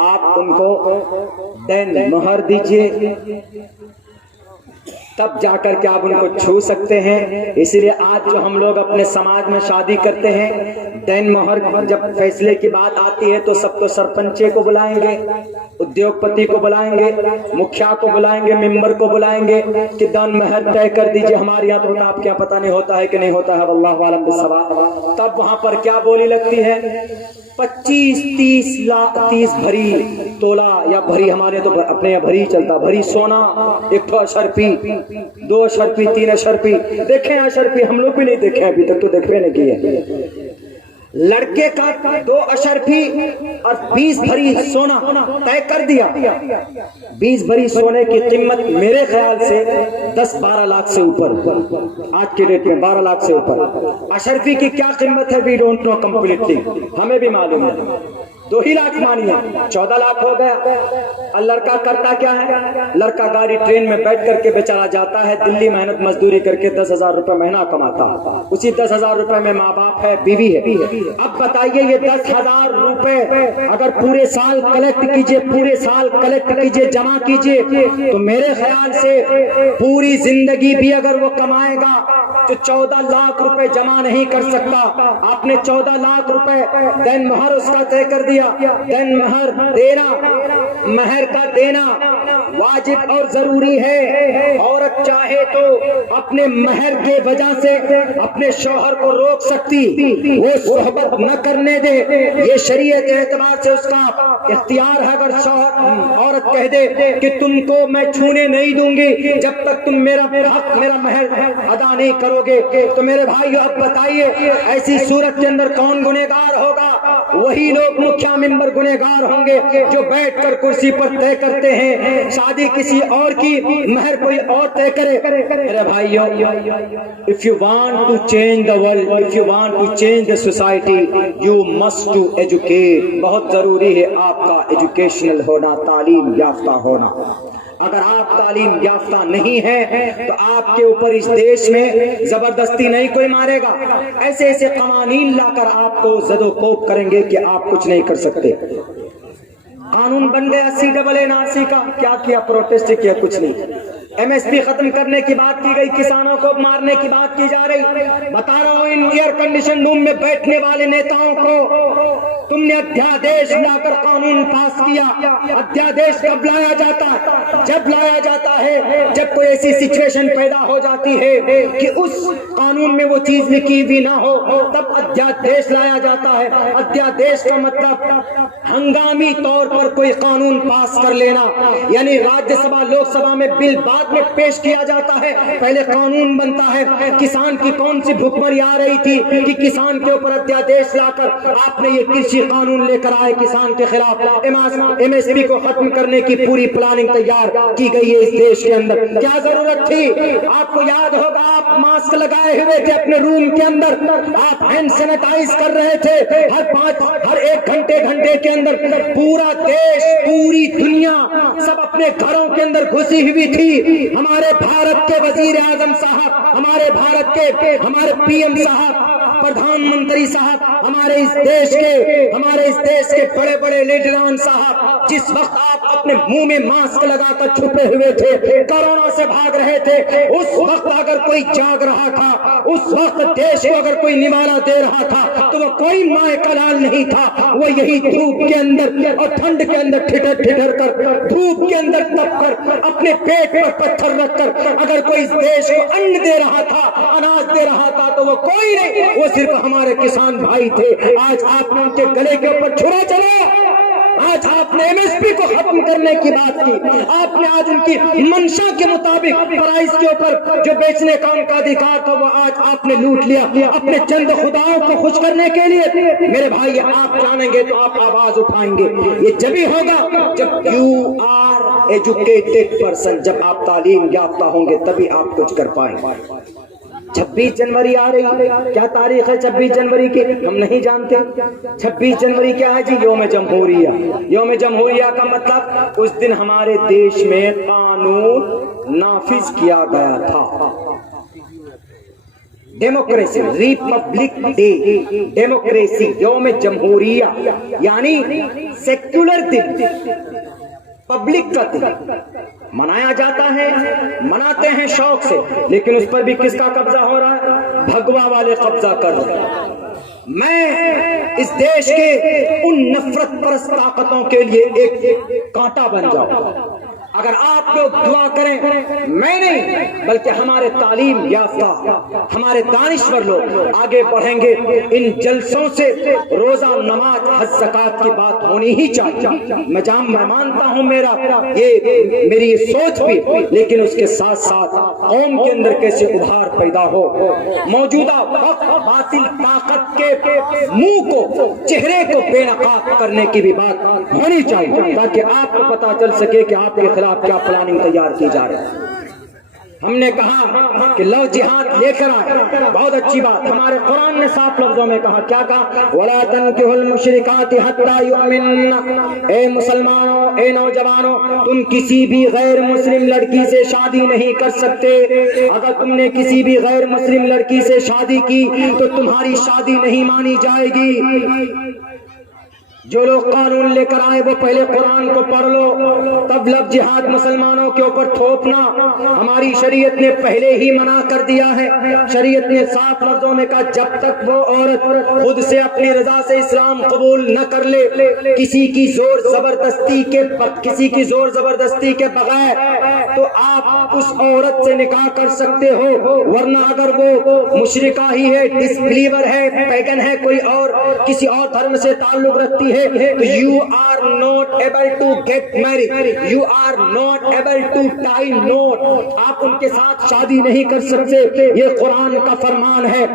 آپ ان کو دین مہر دیجئے، تب جا کر کے آپ ان کو چھو سکتے ہیں. اس لیے آج جو ہم لوگ اپنے سماج میں شادی کرتے ہیں، دین مہر جب فیصلے کی بات آتی ہے تو سب تو سرپنچے کو بلائیں گے، ادیوگ پتی کو بلائیں گے، مکھیا کو بلائیں گے، ممبر کو بلائیں گے کہ دین مہر طے کر دیجئے. ہمارے یہاں تو ہوتا، آپ کیا پتہ نہیں ہوتا ہے کہ نہیں ہوتا ہے، واللہ عالم بالصواب. تب وہاں پر کیا بولی لگتی ہے؟ 25-30 بھری تولا یا بھری، ہمارے تو اپنے یہاں بھری چلتا، بھری سونا، 1 اشرفی، 2 اشرفی، 3 اشرفی. دیکھیں اشرفی ہم لوگ بھی نہیں دیکھے ابھی تک، تو دیکھے نہیں کیے. لڑکے کا 2 اشرفی اور 20 بھری سونا طے کر دیا. 20 بھری سونے کی قیمت میرے خیال سے 10-12 لاکھ سے اوپر، آج کے ڈیٹ میں 12 لاکھ سے اوپر. اشرفی کی کیا قیمت ہے وی ڈونٹ نو کمپلیٹلی، ہمیں بھی معلوم ہے. 2 ہی لاکھ مانیے، 14 لاکھ ہو گیا. لڑکا کرتا کیا ہے؟ لڑکا گاڑی ٹرین میں بیٹھ کر کے بیچارہ جاتا ہے دلی، محنت مزدوری کر کے 10,000 روپے مہینہ کماتا. اسی 10,000 روپے میں ماں باپ ہے، بیوی ہے. اب بتائیے یہ 10,000 روپے اگر پورے سال کلیکٹ کیجئے، جمع کیجئے، تو میرے خیال سے پوری زندگی بھی اگر وہ کمائے گا جو 14 لاکھ روپے جمع نہیں کر سکتا، آپ نے 14 لاکھ روپے دین مہر اس کا طے کر دیا، دین مہر دینا، مہر کا دینا واجب اور ضروری ہے۔ عورت چاہے تو اپنے مہر کے وجہ سے اپنے شوہر کو روک سکتی، وہ صحبت نہ کرنے دے، یہ شریعت اعتبار سے اس کا اختیار ہے۔ اگر شوہر عورت کہہ دے کہ تم کو میں چھونے نہیں دوں گی جب تک تم میرا حق میرا مہر ادا نہیں کرو گے، تو میرے بھائیو اب بتائیے ایسی صورت کے اندر کون گنہگار ہوگا؟ وہی لوگ مکھیا ممبر گنہگار ہوں گے جو بیٹھ کر کرسی پر طے کرتے ہیں شادی کسی اور کی، مہر کوئی اور طے کرے۔ میرے بھائیو، if you want to change the world, if you want to change the society, you must to educate۔ بہت ضروری ہے آپ کا ایجوکیشنل ہونا، تعلیم یافتہ ہونا۔ اگر آپ تعلیم یافتہ نہیں ہیں تو آپ کے اوپر اس دیش میں زبردستی نہیں کوئی مارے گا، ایسے ایسے قوانین لا کر آپ کو زد و کوب کریں گے کہ آپ کچھ نہیں کر سکتے۔ قانون بن گیا CAA کا، کیا کیا؟ پروٹیسٹ کیا؟ کچھ نہیں۔ MSP ختم کرنے کی بات کی گئی، کسانوں کو مارنے کی بات کی جا رہی۔ بتا رہا ہوں ان ایئر کنڈیشن روم میں بیٹھنے والے نیتاؤں کو، تم نے ادھیادیش لا کر قانون پاس کیا۔ ادھیادیش کب لایا جاتا ہے؟ جب لایا جاتا ہے جب کوئی ایسی سچویشن پیدا ہو جاتی ہے کہ اس قانون میں وہ چیز لکھی ہوئی نہ ہو، تب ادھیادیش لایا جاتا ہے۔ ادھیادیش کا مطلب ہنگامی طور پر کوئی قانون پاس کر لینا، یعنی راجیہ سبھا لوک سبھا میں بل بعد میں پیش کیا جاتا ہے، پہلے قانون بنتا ہے۔ کسان کی کون سی بھوکمری آ رہی تھی کہ کسان کے اوپر ادھیادیش لا کر آپ نے یہ کرشی قانون لے کر آئے کسان کے خلاف۔ MSP کو ختم کرنے کی پوری پلاننگ تیار کی گئی ہے اس دیش کے اندر۔ کیا ضرورت تھی؟ آپ کو یاد ہوگا آپ ماسک لگائے ہوئے تھے اپنے روم کے اندر، آپ ہینڈ سینیٹائز کر رہے تھے ہر ایک گھنٹے کے اندر۔ پورا دیش، پوری دنیا سب اپنے گھروں کے اندر گھسی ہوئی تھی۔ ہمارے بھارت کے وزیر اعظم صاحب، ہمارے بھارت کے ہمارے PM صاحب، پردھان منتری صاحب، ہمارے اس دیش کے بڑے بڑے لیڈران صاحب، جس وقت آپ اپنے منہ میں ماسک لگا کر چھپے ہوئے تھے، کورونا سے بھاگ رہے تھے، اس وقت اگر کوئی جاگ رہا تھا، اس وقت دیش کو اگر کوئی نوالا دے رہا تھا تو وہ کوئی مائے کا لال نہیں تھا، وہ یہی دھوپ کے اندر اور ٹھنڈ کے اندر ٹھٹر کر، دھوپ کے اندر تپ کر، اپنے پیٹ پر پتھر رکھ کر اگر کوئی اس دیش کو ان دے رہا تھا، اناج دے رہا تھا، تو وہ کوئی نہیں، وہ صرف ہمارے کسان بھائی تھے۔ آج آپ نے ان کے گلے کے اوپر چھرا چلا، آج آپ نے MSP کو ختم کرنے کی بات کی، آپ نے آج ان کی منشا کے مطابق پرائز کے اوپر جو بیچنے کا ان کا ادھیکار تھا وہ آج آپ نے لوٹ لیا اپنے چند خداؤں کو خوش کرنے کے لیے۔ میرے بھائی آپ جانیں گے تو آپ آواز اٹھائیں گے، یہ جبھی ہوگا جب یو آر ایجوکیٹڈ پرسن، جب آپ تعلیم یافتہ ہوں گے تبھی آپ کچھ کر پائیں گے۔ 26 جنوری آ رہی ہے، کیا تاریخ ہے 26 جنوری کی؟ ہم نہیں جانتے۔ 26 جنوری کیا ہے جی؟ یوم جمہوریہ۔ یوم جمہوریہ کا مطلب اس دن ہمارے دیش میں قانون نافذ کیا گیا تھا۔ ڈیموکریسی، ریپبلک ڈے، ڈیموکریسی، یوم جمہوریہ یعنی سیکولر دن، پبلک کا دن منایا جاتا ہے، مناتے ہیں شوق سے، لیکن اس پر بھی کس کا قبضہ ہو رہا ہے؟ بھگوا والے قبضہ کر رہے ہیں۔ میں اس دیش کے ان نفرت پرست طاقتوں کے لیے ایک کانٹا بن جاؤں۔ اگر آپ لوگ دعا کریں، میں نہیں بلکہ ہمارے تعلیم یافتہ، ہمارے دانشور لوگ آگے بڑھیں گے، ان جلسوں سے روزہ، نماز، حج، زکات کی بات ہونی ہی چاہیے۔ میں مانتا ہوں میری یہ سوچ بھی، لیکن اس کے ساتھ ساتھ قوم کے اندر کیسے ابھار پیدا ہو، موجودہ وقت باطل طاقت کے منہ کو، چہرے کو بے نقاب کرنے کی بھی بات ہونی چاہیے، تاکہ آپ کو پتا چل سکے کہ آپ کے خلاف کیا پلاننگ تیار کی جا رہی ہے۔ ہم نے کہا کہ لو جہاد لے کر آئے، بہت اچھی بات۔ ہمارے قرآن نے صاف لفظوں میں کہا، کیا کہا؟ وَلَا تَنكِحُوا الْمُشْرِكَاتِ حَتَّى يُؤْمِنَّ۔ اے مسلمانوں، اے نوجوانوں، تم کسی بھی غیر مسلم لڑکی سے شادی نہیں کر سکتے۔ اگر تم نے کسی بھی غیر مسلم لڑکی سے شادی کی تو تمہاری شادی نہیں مانی جائے گی۔ جو لوگ قانون لے کر آئے وہ پہلے قرآن کو پڑھ لو، تب لفظ جہاد مسلمانوں کے اوپر تھوپنا ہماری شریعت نے پہلے ہی منع کر دیا ہے۔ شریعت نے صاف لفظوں میں کہا جب تک وہ عورت خود سے اپنی رضا سے اسلام قبول نہ کر لے، کسی کی زور زبردستی کے بغیر، تو آپ اس عورت سے نکاح کر سکتے ہو، ورنہ اگر وہ مشرکہ ہی ہے، ڈس بلیور ہے، پیگن ہے، کوئی اور کسی اور دھرم سے تعلق رکھتی ہے، تو you are not able to get married, you are not able to tie knot، آپ ان کے ساتھ شادی نہیں کر سکتے۔ یہ قرآن کا فرمان ہے۔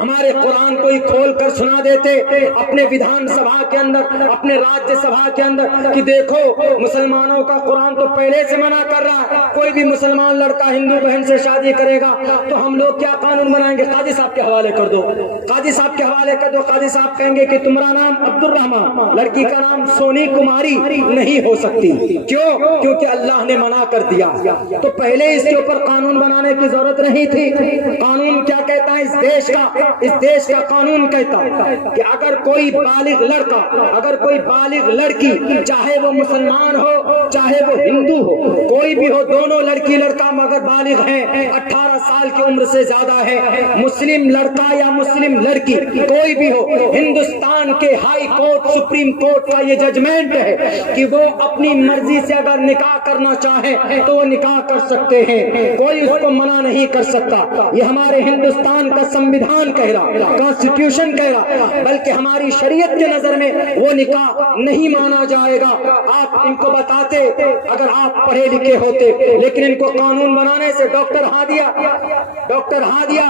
ہمارے قرآن کو ہی کھول کر سنا دیتے اپنے ویدھان سبھا کے اندر، اپنے راجیہ سبھا کے اندر کہ دیکھو مسلمانوں کا قرآن تو پہلے سے منع کر رہا ہے، کوئی بھی مسلمان لڑکا ہندو بہن سے شادی کرے گا تو ہم لوگ کیا قانون بنائیں گے؟ قاضی صاحب کے حوالے کر دو، قاضی صاحب کے حوالے کر دو۔ قاضی صاحب کہیں گے کہ تمہارا نام عبد الرحمان، لڑکی کا نام سونی کماری نہیں ہو سکتی، کیوں؟ کیونکہ اللہ نے منع کر دیا۔ تو پہلے اس کے اوپر قانون بنانے کی ضرورت نہیں تھی۔ قانون کیا کہتا ہے اس دیش کا قانون کہتا ہے کہ اگر کوئی بالغ لڑکا، اگر کوئی بالغ لڑکی، چاہے وہ مسلمان ہو چاہے وہ ہندو ہو، کوئی بھی ہو، دونوں لڑکی لڑکا مگر بالغ ہیں، 18 سال کی عمر سے زیادہ ہے، مسلم لڑکا یا مسلم لڑکی کوئی بھی ہو، ہندوستان کے ہائی کورٹ، سپریم کورٹ کا یہ ججمنٹ ہے کہ وہ اپنی مرضی سے اگر نکاح کرنا چاہیں تو وہ نکاح کر سکتے ہیں، کوئی اس کو منع نہیں کر سکتا۔ یہ ہمارے ہندوستان کا سمویدھان کہہ رہا، کانسٹیٹیوشن کہہ رہا، بلکہ ہماری شریعت کے نظر میں وہ نکاح نہیں مانا جائے گا۔ آپ ان کو بتاتے اگر آپ پڑھے لکھے ہوتے، لیکن ان کو قانون بنانے سے ڈاکٹر ہادیہ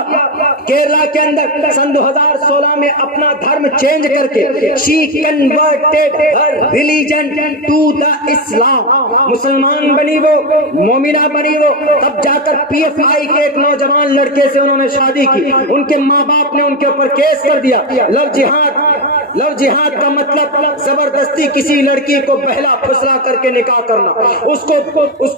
کیرلا کے اندر سن 2016 میں اپنا دھرم چینج کر کے she converted her religion to the Islam، مسلمان بنی وہ، مومنہ بنی وہ، تب جا کر PFI کے ایک نوجوان لڑکے سے انہوں نے شادی کی، ان کے ماں باپ نے ان کے اوپر کیس کر دیا۔ لو جہاد کا مطلب زبردستی کسی لڑکی کو بہلا پھسلا کر کے نکاح کرنا، اس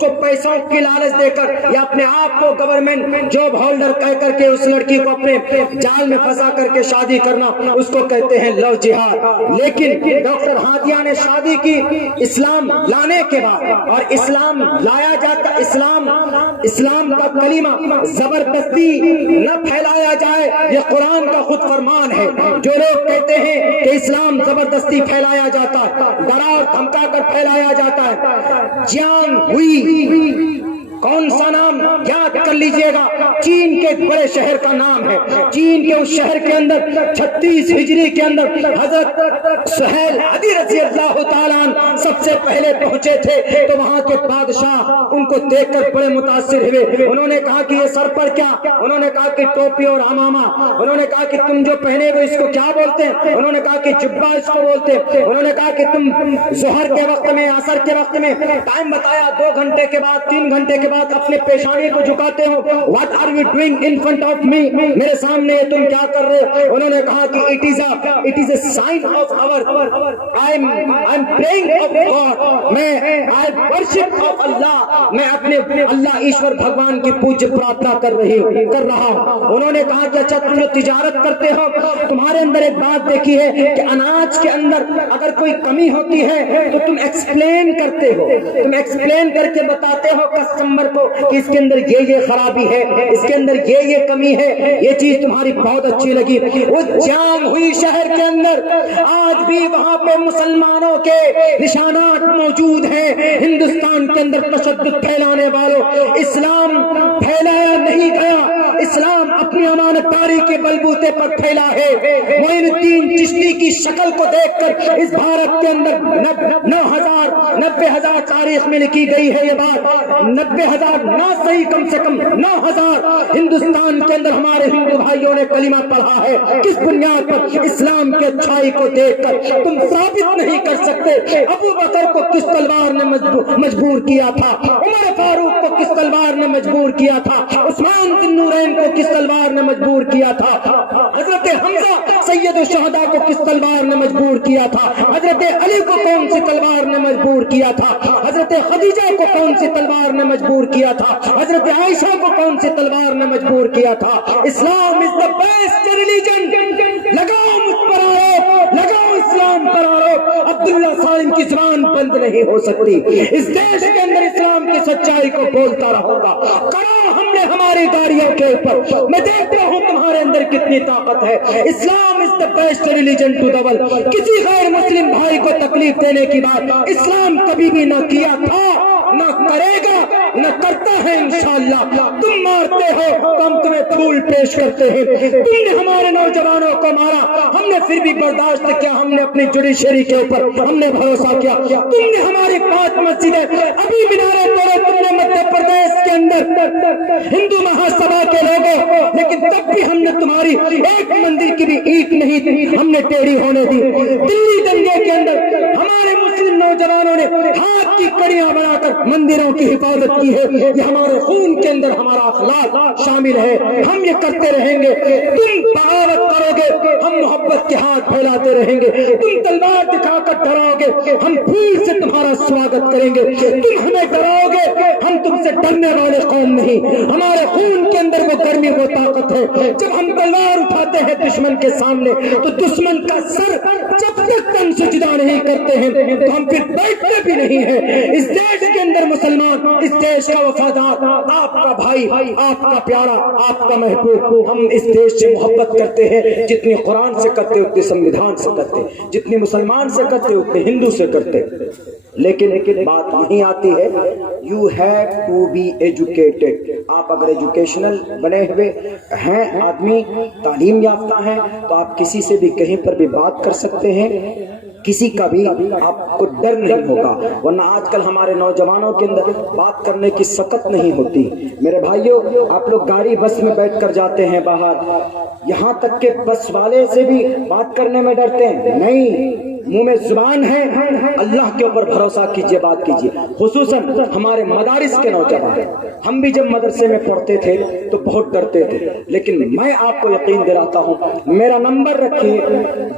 کو پیسوں کی لالچ دے کر یا اپنے آپ کو گورنمنٹ جاب ہولڈر کہہ کر کے اس لڑکی کو اپنے جال میں پھنسا کر کے شادی کرنا، اس کو کہتے ہیں لو جہاد۔ لیکن ڈاکٹر ہادیہ نے شادی کی اسلام لانے کے بعد، اور اسلام لایا جاتا، اسلام کا کلمہ زبردستی نہ پھیلایا جائے، یہ قرآن کا خود فرمان ہے۔ جو لوگ کہتے ہیں کہ اسلام زبردستی پھیلایا جاتا ہے، ڈرا اور دھمکا کر پھیلایا جاتا ہے، جیانگ ہوئی کون سا نام یاد کر لیجئے گا، چین کے بڑے شہر کا نام ہے، چین کے اس شہر کے اندر 36 ہجری کے اندر حضرت سہیل عدی رضی اللہ تعالیٰ عنہ سب سے پہلے پہنچے تھے، تو وہاں کے بادشاہ ان کو دیکھ کر بڑے متاثر ہوئے۔ انہوں نے کہا کہ یہ سر پر کیا؟ انہوں نے کہا کہ ٹوپی اور عمامہ۔ انہوں نے کہا کہ تم جو پہنے ہوئے اس کو کیا بولتے ہیں؟ انہوں نے کہا کہ جبہ اس کو بولتے ہیں۔ انہوں نے کہا کہ تم ظہر کے وقت میں، عصر کے وقت میں ٹائم بتایا، 2 گھنٹے کے بعد 3 گھنٹے کے بعد اپنے پیشانی کو جھکاتے ہو، what are you doing in front of me، میرے سامنے تم کیا کر رہے ہو؟ انہوں نے کہا کہ it is a sign of our I'm praying of God، میں I worship of Allah، میں اپنے اللہ ایشور بھگوان کی پوجا پرارتھنا کر رہا ہوں۔ انہوں نے کہا کہ اچھا تم جو تجارت کرتے ہو، تمہارے اندر ایک بات دیکھی ہے کہ اناج کے اندر اگر کوئی کمی ہوتی ہے تو تم ایکسپلین کرتے ہو، تم ایکسپلین کر کے بتاتے ہو کسٹمر کو کہ اس کے اندر یہ خرابی ہے، اس کے اندر یہ کمی ہے، یہ چیز تمہاری بہت اچھی لگی۔ وہ جام ہوئی شہر کے اندر آج بھی وہاں پہ مسلمانوں کے نشانات موجود ہیں۔ ہندوستان کے اندر تشدد پھیلانے والوں، اسلام پھیلایا نہیں گیا، اسلام اپنی امانت داری کے بلبوتے پر پھیلا ہے۔ معین الدین چشتی کی شکل کو دیکھ کر اس بھارت کے اندر 90,000 تاریخ میں لکھی گئی ہے یہ بات، 90,000 نہ صحیح کم سے کم 9,000 ہندوستان کے اندر ہمارے ہندو بھائیوں نے کلمہ پڑھا ہے۔ کس بنیاد پر؟ اسلام کی اچھائی کو دیکھ کر تم ثابت نہیں کر سکتے ابو بکر کو کس تلوار نے مجبور کیا تھا، عمر فاروق کو کس تلوار نے مجبور کیا تھا، عثمان ذی نورین کو کس تلوار نے مجبور کیا تھا، حضرت حمزہ سید الشہداء کو کس تلوار نے مجبور کیا تھا، حضرت علی کو کون سی تلوار نے مجبور کیا تھا، حضرت خدیجہ کو کون سی تلوار نے مجبور کیا تھا، حضرت عائشہ کو کون سی تلوار نے مجبور کیا تھا۔ اسلام از دی بیسٹ ریلیجن، لگاؤ مجھ پر آئے، لگاؤ اسلام اسلام پر آروپ عبداللہ سالم کی زبان بند نہیں ہو سکتی. اس دیش کے اندر اسلام کی سچائی کو بولتا رہوں گا. کرو ہم نے ہماری گاڑیوں کے اوپر. میں دیکھتا ہوں تمہارے اندر کتنی طاقت ہے. اسلام is the best religion to the world. کسی غیر مسلم بھائی کو تکلیف دینے کی بات اسلام کبھی بھی نہ کیا تھا، نہ کرے گا، نہ کرتا ہے انشاءاللہ. تم مارتے ہو تو ہم تمہیں پھول پیش کرتے ہیں. تم نے ہمارے نوجوانوں کو مارا، ہم نے پھر بھی برداشت کیا. ہم نے اپنی جوڈیشری کے اوپر ہم نے بھروسہ کیا. تم نے ہماری 5 مسجدیں ابھی مینارے توڑے تم نے مدھیہ پردیش کے اندر ہندو مہاسبھا کے لوگوں، لیکن تب بھی ہم نے تمہاری ایک مندر کی بھی اینٹ نہیں ہم نے ٹیڑھی ہونے دی. دلی دنگے کے اندر ہمارے مسلم نوجوانوں نے ہاتھ کی کڑیاں بنا کر مندروں کی حفاظت کی ہے. یہ ہمارے خون کے اندر ہمارا اخلاق شامل ہے. ہم یہ کرتے رہیں گے. تم بغاوت کرو گے، ہم محبت کے ہاتھ پھیلاتے رہیں گے. تم تلوار دکھا کر ڈراؤ گے، ہم پھول سے تمہارا سواگت کریں گے. تم ہمیں ڈراؤ گے، ہم تم سے ڈرنے والے قوم نہیں. ہمارے خون کے اندر وہ گرمی وہ طاقت ہے. جب ہم تلوار اٹھاتے ہیں دشمن کے سامنے تو دشمن کا سر جب تک تن سجدہ نہیں کرتے ہیں تو ہم پھر بیٹھتے بھی نہیں ہیں. اس دیش کے اندر مسلمان، اس دیش کا وفادار، آپ کا بھائی، آپ کا پیارا، آپ کا محبوب. ہم اس دیش سے محبت کرتے ہیں جتنی قرآن سے کرتے اتنی سنویدھان سے کرتے، جتنی مسلمان سے کرتے اتنی ہندو سے کرتے. لیکن بات نہیں آتی ہے you have to be educated. آپ اگر ایجوکیشنل بنے ہوئے ہیں، آدمی تعلیم یافتہ ہیں، تو آپ کسی سے بھی کہیں پر بھی بات کر سکتے ہیں. کسی کا بھی آپ کو ڈر نہیں ہوگا. ورنہ آج کل ہمارے نوجوانوں کے اندر بات کرنے کی سکت نہیں ہوتی. میرے بھائیوں، آپ لوگ گاڑی بس میں بیٹھ کر جاتے ہیں باہر، یہاں تک کہ بس والے سے بھی بات کرنے میں ڈرتے ہیں. نہیں، منہ میں زبان ہے، اللہ کے اوپر بھروسہ کیجئے، بات کیجئے. خصوصاً ہمارے مدارس کے نوجوان، ہم بھی جب مدرسے میں پڑھتے تھے تو بہت ڈرتے تھے. لیکن میں آپ کو یقین دلاتا ہوں، میرا نمبر رکھیے،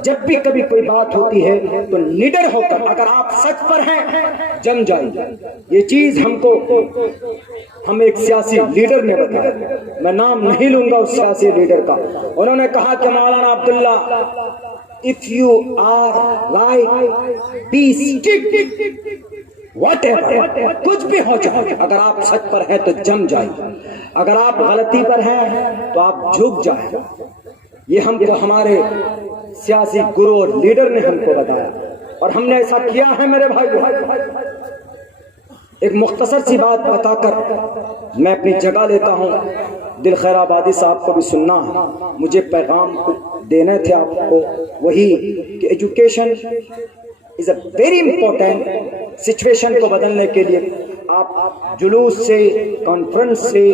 جب بھی کبھی کوئی بات ہوتی ہے تو نڈر ہو کر، اگر آپ سچ پر ہیں جم جائیے. یہ چیز ہم ایک سیاسی لیڈر نے بتایا، میں نام نہیں لوں گا اس سیاسی لیڈر کا. انہوں نے کہا کہ مولانا عبداللہ، if you are right, be strict, whatever، کچھ بھی ہو جائے، اگر آپ سچ پر ہیں تو جم جائیے، اگر آپ غلطی پر ہیں تو آپ جھک جائیں. یہ ہم کو ہمارے سیاسی گرو اور لیڈر نے ہم کو بتایا، اور ہم نے ایسا کیا ہے. میرے بھائی، ایک مختصر سی بات بتا کر میں اپنی جگہ لیتا ہوں. دل خیر آبادی صاحب کو بھی سننا ہے، مجھے پیغام دینے تھے آپ کو، وہی کہ education is a very important. Situation کو بدلنے کے لیے آپ جلوس سے، کانفرنس سے،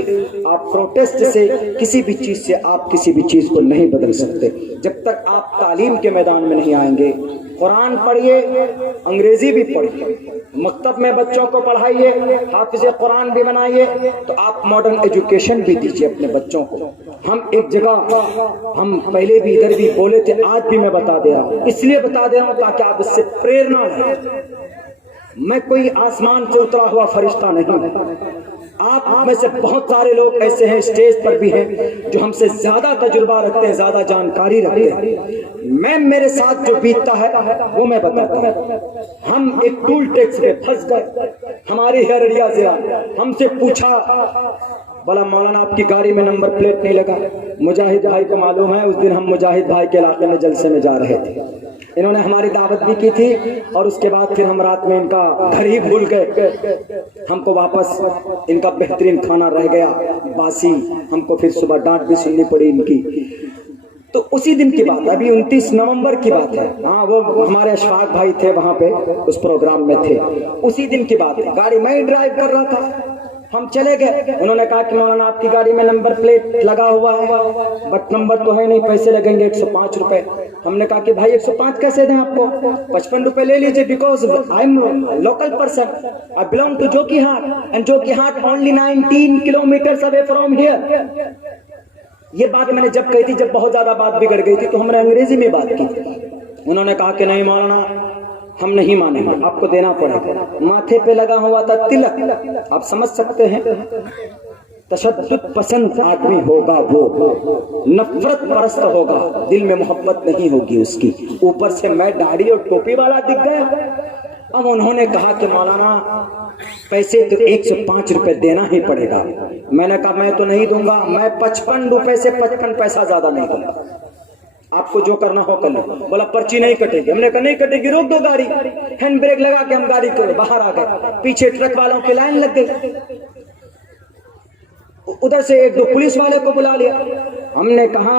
آپ پروٹیسٹ سے، کسی بھی چیز سے آپ کسی بھی چیز کو نہیں بدل سکتے جب تک آپ تعلیم کے میدان میں نہیں آئیں گے. قرآن پڑھیے، انگریزی بھی پڑھیے، مکتب میں بچوں کو پڑھائیے، حافظ قرآن بھی بنائیے، تو آپ ماڈرن ایجوکیشن بھی دیجیے اپنے بچوں کو. ہم ایک جگہ، ہم پہلے بھی ادھر بھی بولے تھے، آج بھی میں بتا دے رہا ہوں، اس لیے بتا دے رہا ہوں تاکہ آپ اس سے پریرنا لیں. میں کوئی آسمان سے اترا ہوا فرشتہ نہیں ہوں. آپ میں سے بہت سارے لوگ ایسے ہیں، اسٹیج پر بھی ہیں، جو ہم سے زیادہ تجربہ رکھتے ہیں، زیادہ جانکاری رکھتے ہیں. میں میرے ساتھ جو بیتتا ہے وہ میں بتاتا ہوں. ہم ایک ٹول ٹیکس پہ پھنس گئے. ہماری ہیرڑیا ضلع ہم سے پوچھا، بولا مولانا آپ کی گاڑی میں نمبر پلیٹ نہیں لگا. مجاہد بھائی کو معلوم ہے، اس دن ہم مجاہد بھائی کے علاقے میں جلسے میں جا رہے تھے. انہوں نے ہماری دعوت بھی کی تھی، اور اس کے بعد پھر ہم رات میں ان کا گھر ہی بھول گئے. ہم کو واپس ان کا بہترین کھانا رہ گیا باسی، ہم کو پھر صبح ڈانٹ بھی سننی پڑی ان کی. تو اسی دن کی بات، ابھی 29 نومبر کی بات ہے. ہاں، وہ ہمارے اشفاق بھائی تھے وہاں پہ، اس پروگرام میں تھے. اسی دن کی بات ہے، گاڑی میں ہی ڈرائیو کر رہا تھا. ہم چلے گئے. انہوں نے کہا کہ مولانا آپ کی گاڑی میں نمبر پلیٹ لگا ہوا ہے، بٹ نمبر تو ہے نہیں، پیسے لگیں گے 105 روپے. ہم نے کہا کہ بھائی 105 کیسے دیں آپ کو، 55 روپے لے لیجیے، because I am local person, I belong to Jokihat, and Jokihat only 19 kilometres away from here. یہ بات میں نے جب کہی تھی، جب بہت زیادہ بات بگڑ گئی تھی، تو ہم نے انگریزی میں بات کی. انہوں نے کہا کہ نہیں مولانا، ہم نہیں مانیں گے، آپ کو دینا پڑے گا. ماتھے پہ لگا ہوا تھا تلک، آپ سمجھ سکتے ہیں. تشدد پسند آدمی ہوگا، وہ نفرت پرست ہوگا، دل میں محبت نہیں ہوگی اس کی، اوپر سے میں داڑھی اور ٹوپی والا دکھ گیا۔ اب انہوں نے کہا کہ مولانا پیسے تو 105 روپے دینا ہی پڑے گا۔ میں نے کہا میں تو نہیں دوں گا، میں 55 روپے سے 55 پیسہ زیادہ نہیں دوں گا، آپ کو جو کرنا ہو کر لیں۔ بولا پرچی نہیں کٹے گی۔ ہم نے کہا نہیں کٹے گی، روک دو گاڑی۔ ہینڈ بریک لگا کے ہم گاڑی کو باہر آ گئے، پیچھے ٹرک والوں کی لائن لگ گئی، ادھر سے ایک دو پولیس والے کو بلا لیا۔ ہم نے کہا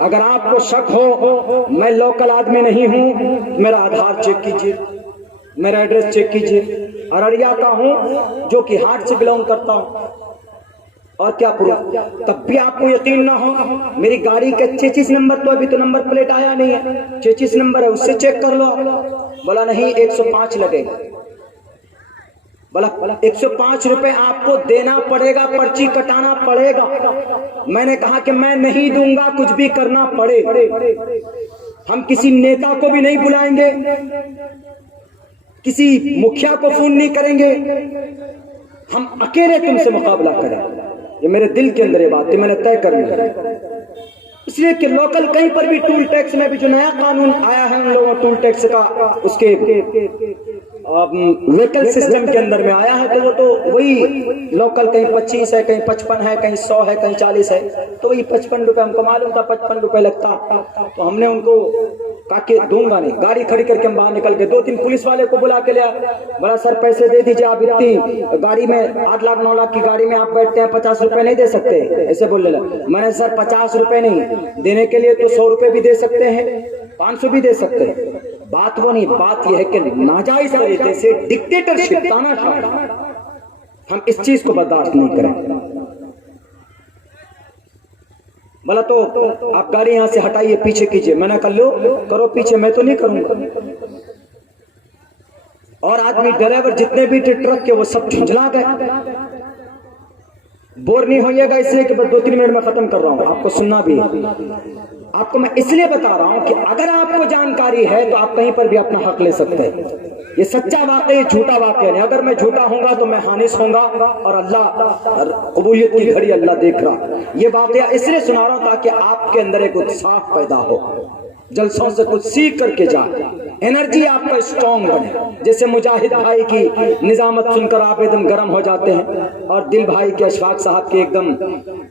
اگر آپ کو شک ہو میں لوکل آدمی نہیں ہوں، میرا آدھار چیک کیجئے، میرا ایڈریس چیک کیجئے، ارڑیا کا ہوں جو کہ ہاٹ سے بلونگ کرتا ہوں، اور کیا پروف؟ تب بھی آپ کو یقین نہ ہو، میری گاڑی کے 36 نمبر تو ابھی تو نمبر پلیٹ آیا نہیں ہے، 36 نمبر ہے، اس سے چیک کر لو۔ بولا نہیں 105 لگے گا۔ بولا 105 روپے آپ کو دینا پڑے گا، پرچی کٹانا پڑے گا۔ میں نے کہا کہ میں نہیں دوں گا، کچھ بھی کرنا پڑے۔ ہم کسی نیتا کو بھی نہیں بلائیں گے، کسی مکھیا کو فون نہیں کریں گے، ہم اکیلے تم سے مقابلہ کریں۔ یہ میرے دل کے اندر یہ بات ہے، میں نے طے کر لی۔ اس لیے کہ لوکل کہیں پر بھی ٹول ٹیکس میں بھی جو نیا قانون آیا ہے ان لوگوں ٹول ٹیکس کا، اس کے ویکل سسٹم کے اندر میں آیا ہے، تو وہ تو وہی لوکل کہیں 25 ہے، کہیں 55 ہے، کہیں 100 ہے، کہیں 40 ہے، تو وہی 55 روپے ہم کو معلوم تھا 55 روپے لگتا، تو ہم نے ان کو کہا کہ دوں گا نہیں۔ گاڑی کھڑی کر کے ہم باہر نکل گئے، 2-3 پولیس والے کو بلا کے لیا، بڑا سر پیسے دے دیجیے، آپ اتنی گاڑی میں 8 لاکھ 9 لاکھ کی گاڑی میں آپ بیٹھتے ہیں، 50 روپے نہیں دے سکتے، ایسے بولنے لگا۔ میں نے سر 50 روپے نہیں دینے کے لیے تو 100 روپے بھی دے سکتے ہیں، 500 بھی دے سکتے ہیں، بات وہ نہیں، بات یہ ہے کہ ناجائز طریقے سے ڈکٹیٹرشپ، تاناشاہی، ہم اس چیز کو برداشت نہیں کریں۔ بولا تو آپ گاڑی یہاں سے ہٹائیے، پیچھے کیجئے۔ میں نے کہا لو کرو پیچھے، میں تو نہیں کروں گا۔ اور آدمی ڈرائیور جتنے بھی تھے ٹرک کے وہ سب جھنجھلا گئے۔ بور نہیں ہوئیے گا اس لیے کہ بس 2-3 منٹ میں ختم کر رہا ہوں، آپ کو سننا بھی ہے۔ آپ کو میں اس لیے بتا رہا ہوں کہ اگر آپ کو جانکاری ہے تو آپ کہیں پر بھی اپنا حق لے سکتے ہیں۔ یہ سچا واقعہ، یہ جھوٹا واقعہ نہیں۔ اگر میں جھوٹا ہوں گا تو میں حانث ہوں گا، اور اللہ قبولیت کی گھڑی اللہ دیکھ رہا۔ یہ واقعہ اس لیے سنا رہا ہوں تاکہ آپ کے اندر ایک اتساہ پیدا ہو، جلسوں سے کچھ سیکھ کر کے جائے، انرجی آپ کا اسٹرانگ بنے۔ جیسے مجاہد بھائی کی نظامت سن کر آپ ایک دم گرم ہو جاتے ہیں، اور دل بھائی کے اشفاق صاحب کی ایک دم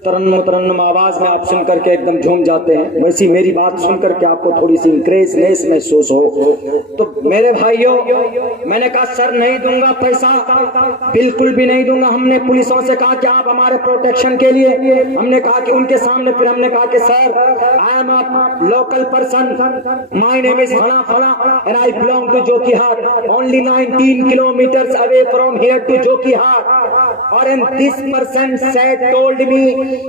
ترنم آواز میں آپ سن کر کے ایک دم جھوم جاتے ہیں، ویسی میری بات سن کر کے آپ کو تھوڑی سی انکریزنس محسوس ہو۔ تو میرے بھائیوں، میں نے کہا سر نہیں دوں گا پیسہ، بالکل بھی نہیں دوں گا۔ ہم نے پولیسوں سے کہا کہ آپ ہمارے پروٹیکشن کے لیے، ہم نے کہا کہ ان کے سامنے پھر ہم نے کہا کہ sir I am a local person, my name is Phana Phana and I belong to Jokihat, only 19 kilometers away from here to Jokihat, or and this person said told me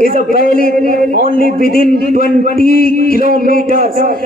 is a valid only within 20 kilometers,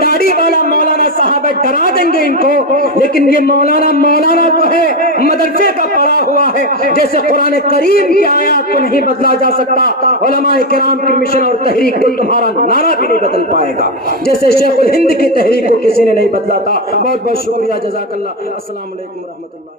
داڑھی والا مولانا صاحب ڈرا دیں گے ان کو، لیکن یہ مولانا تو ہے، مدرسے کا پڑھا ہوا ہے. جیسے قرآن کریم کی آیات کو نہیں بدلا جا سکتا، علماء کرام کی مشن اور تحریک کو تمہارا نعرہ بھی نہیں بدل پائے گا، جیسے شیخ الہند کی تحریک کو کسی نے نہیں بدلا تھا. بہت بہت شکریہ، جزاک اللہ. السلام علیکم ورحمۃ اللہ.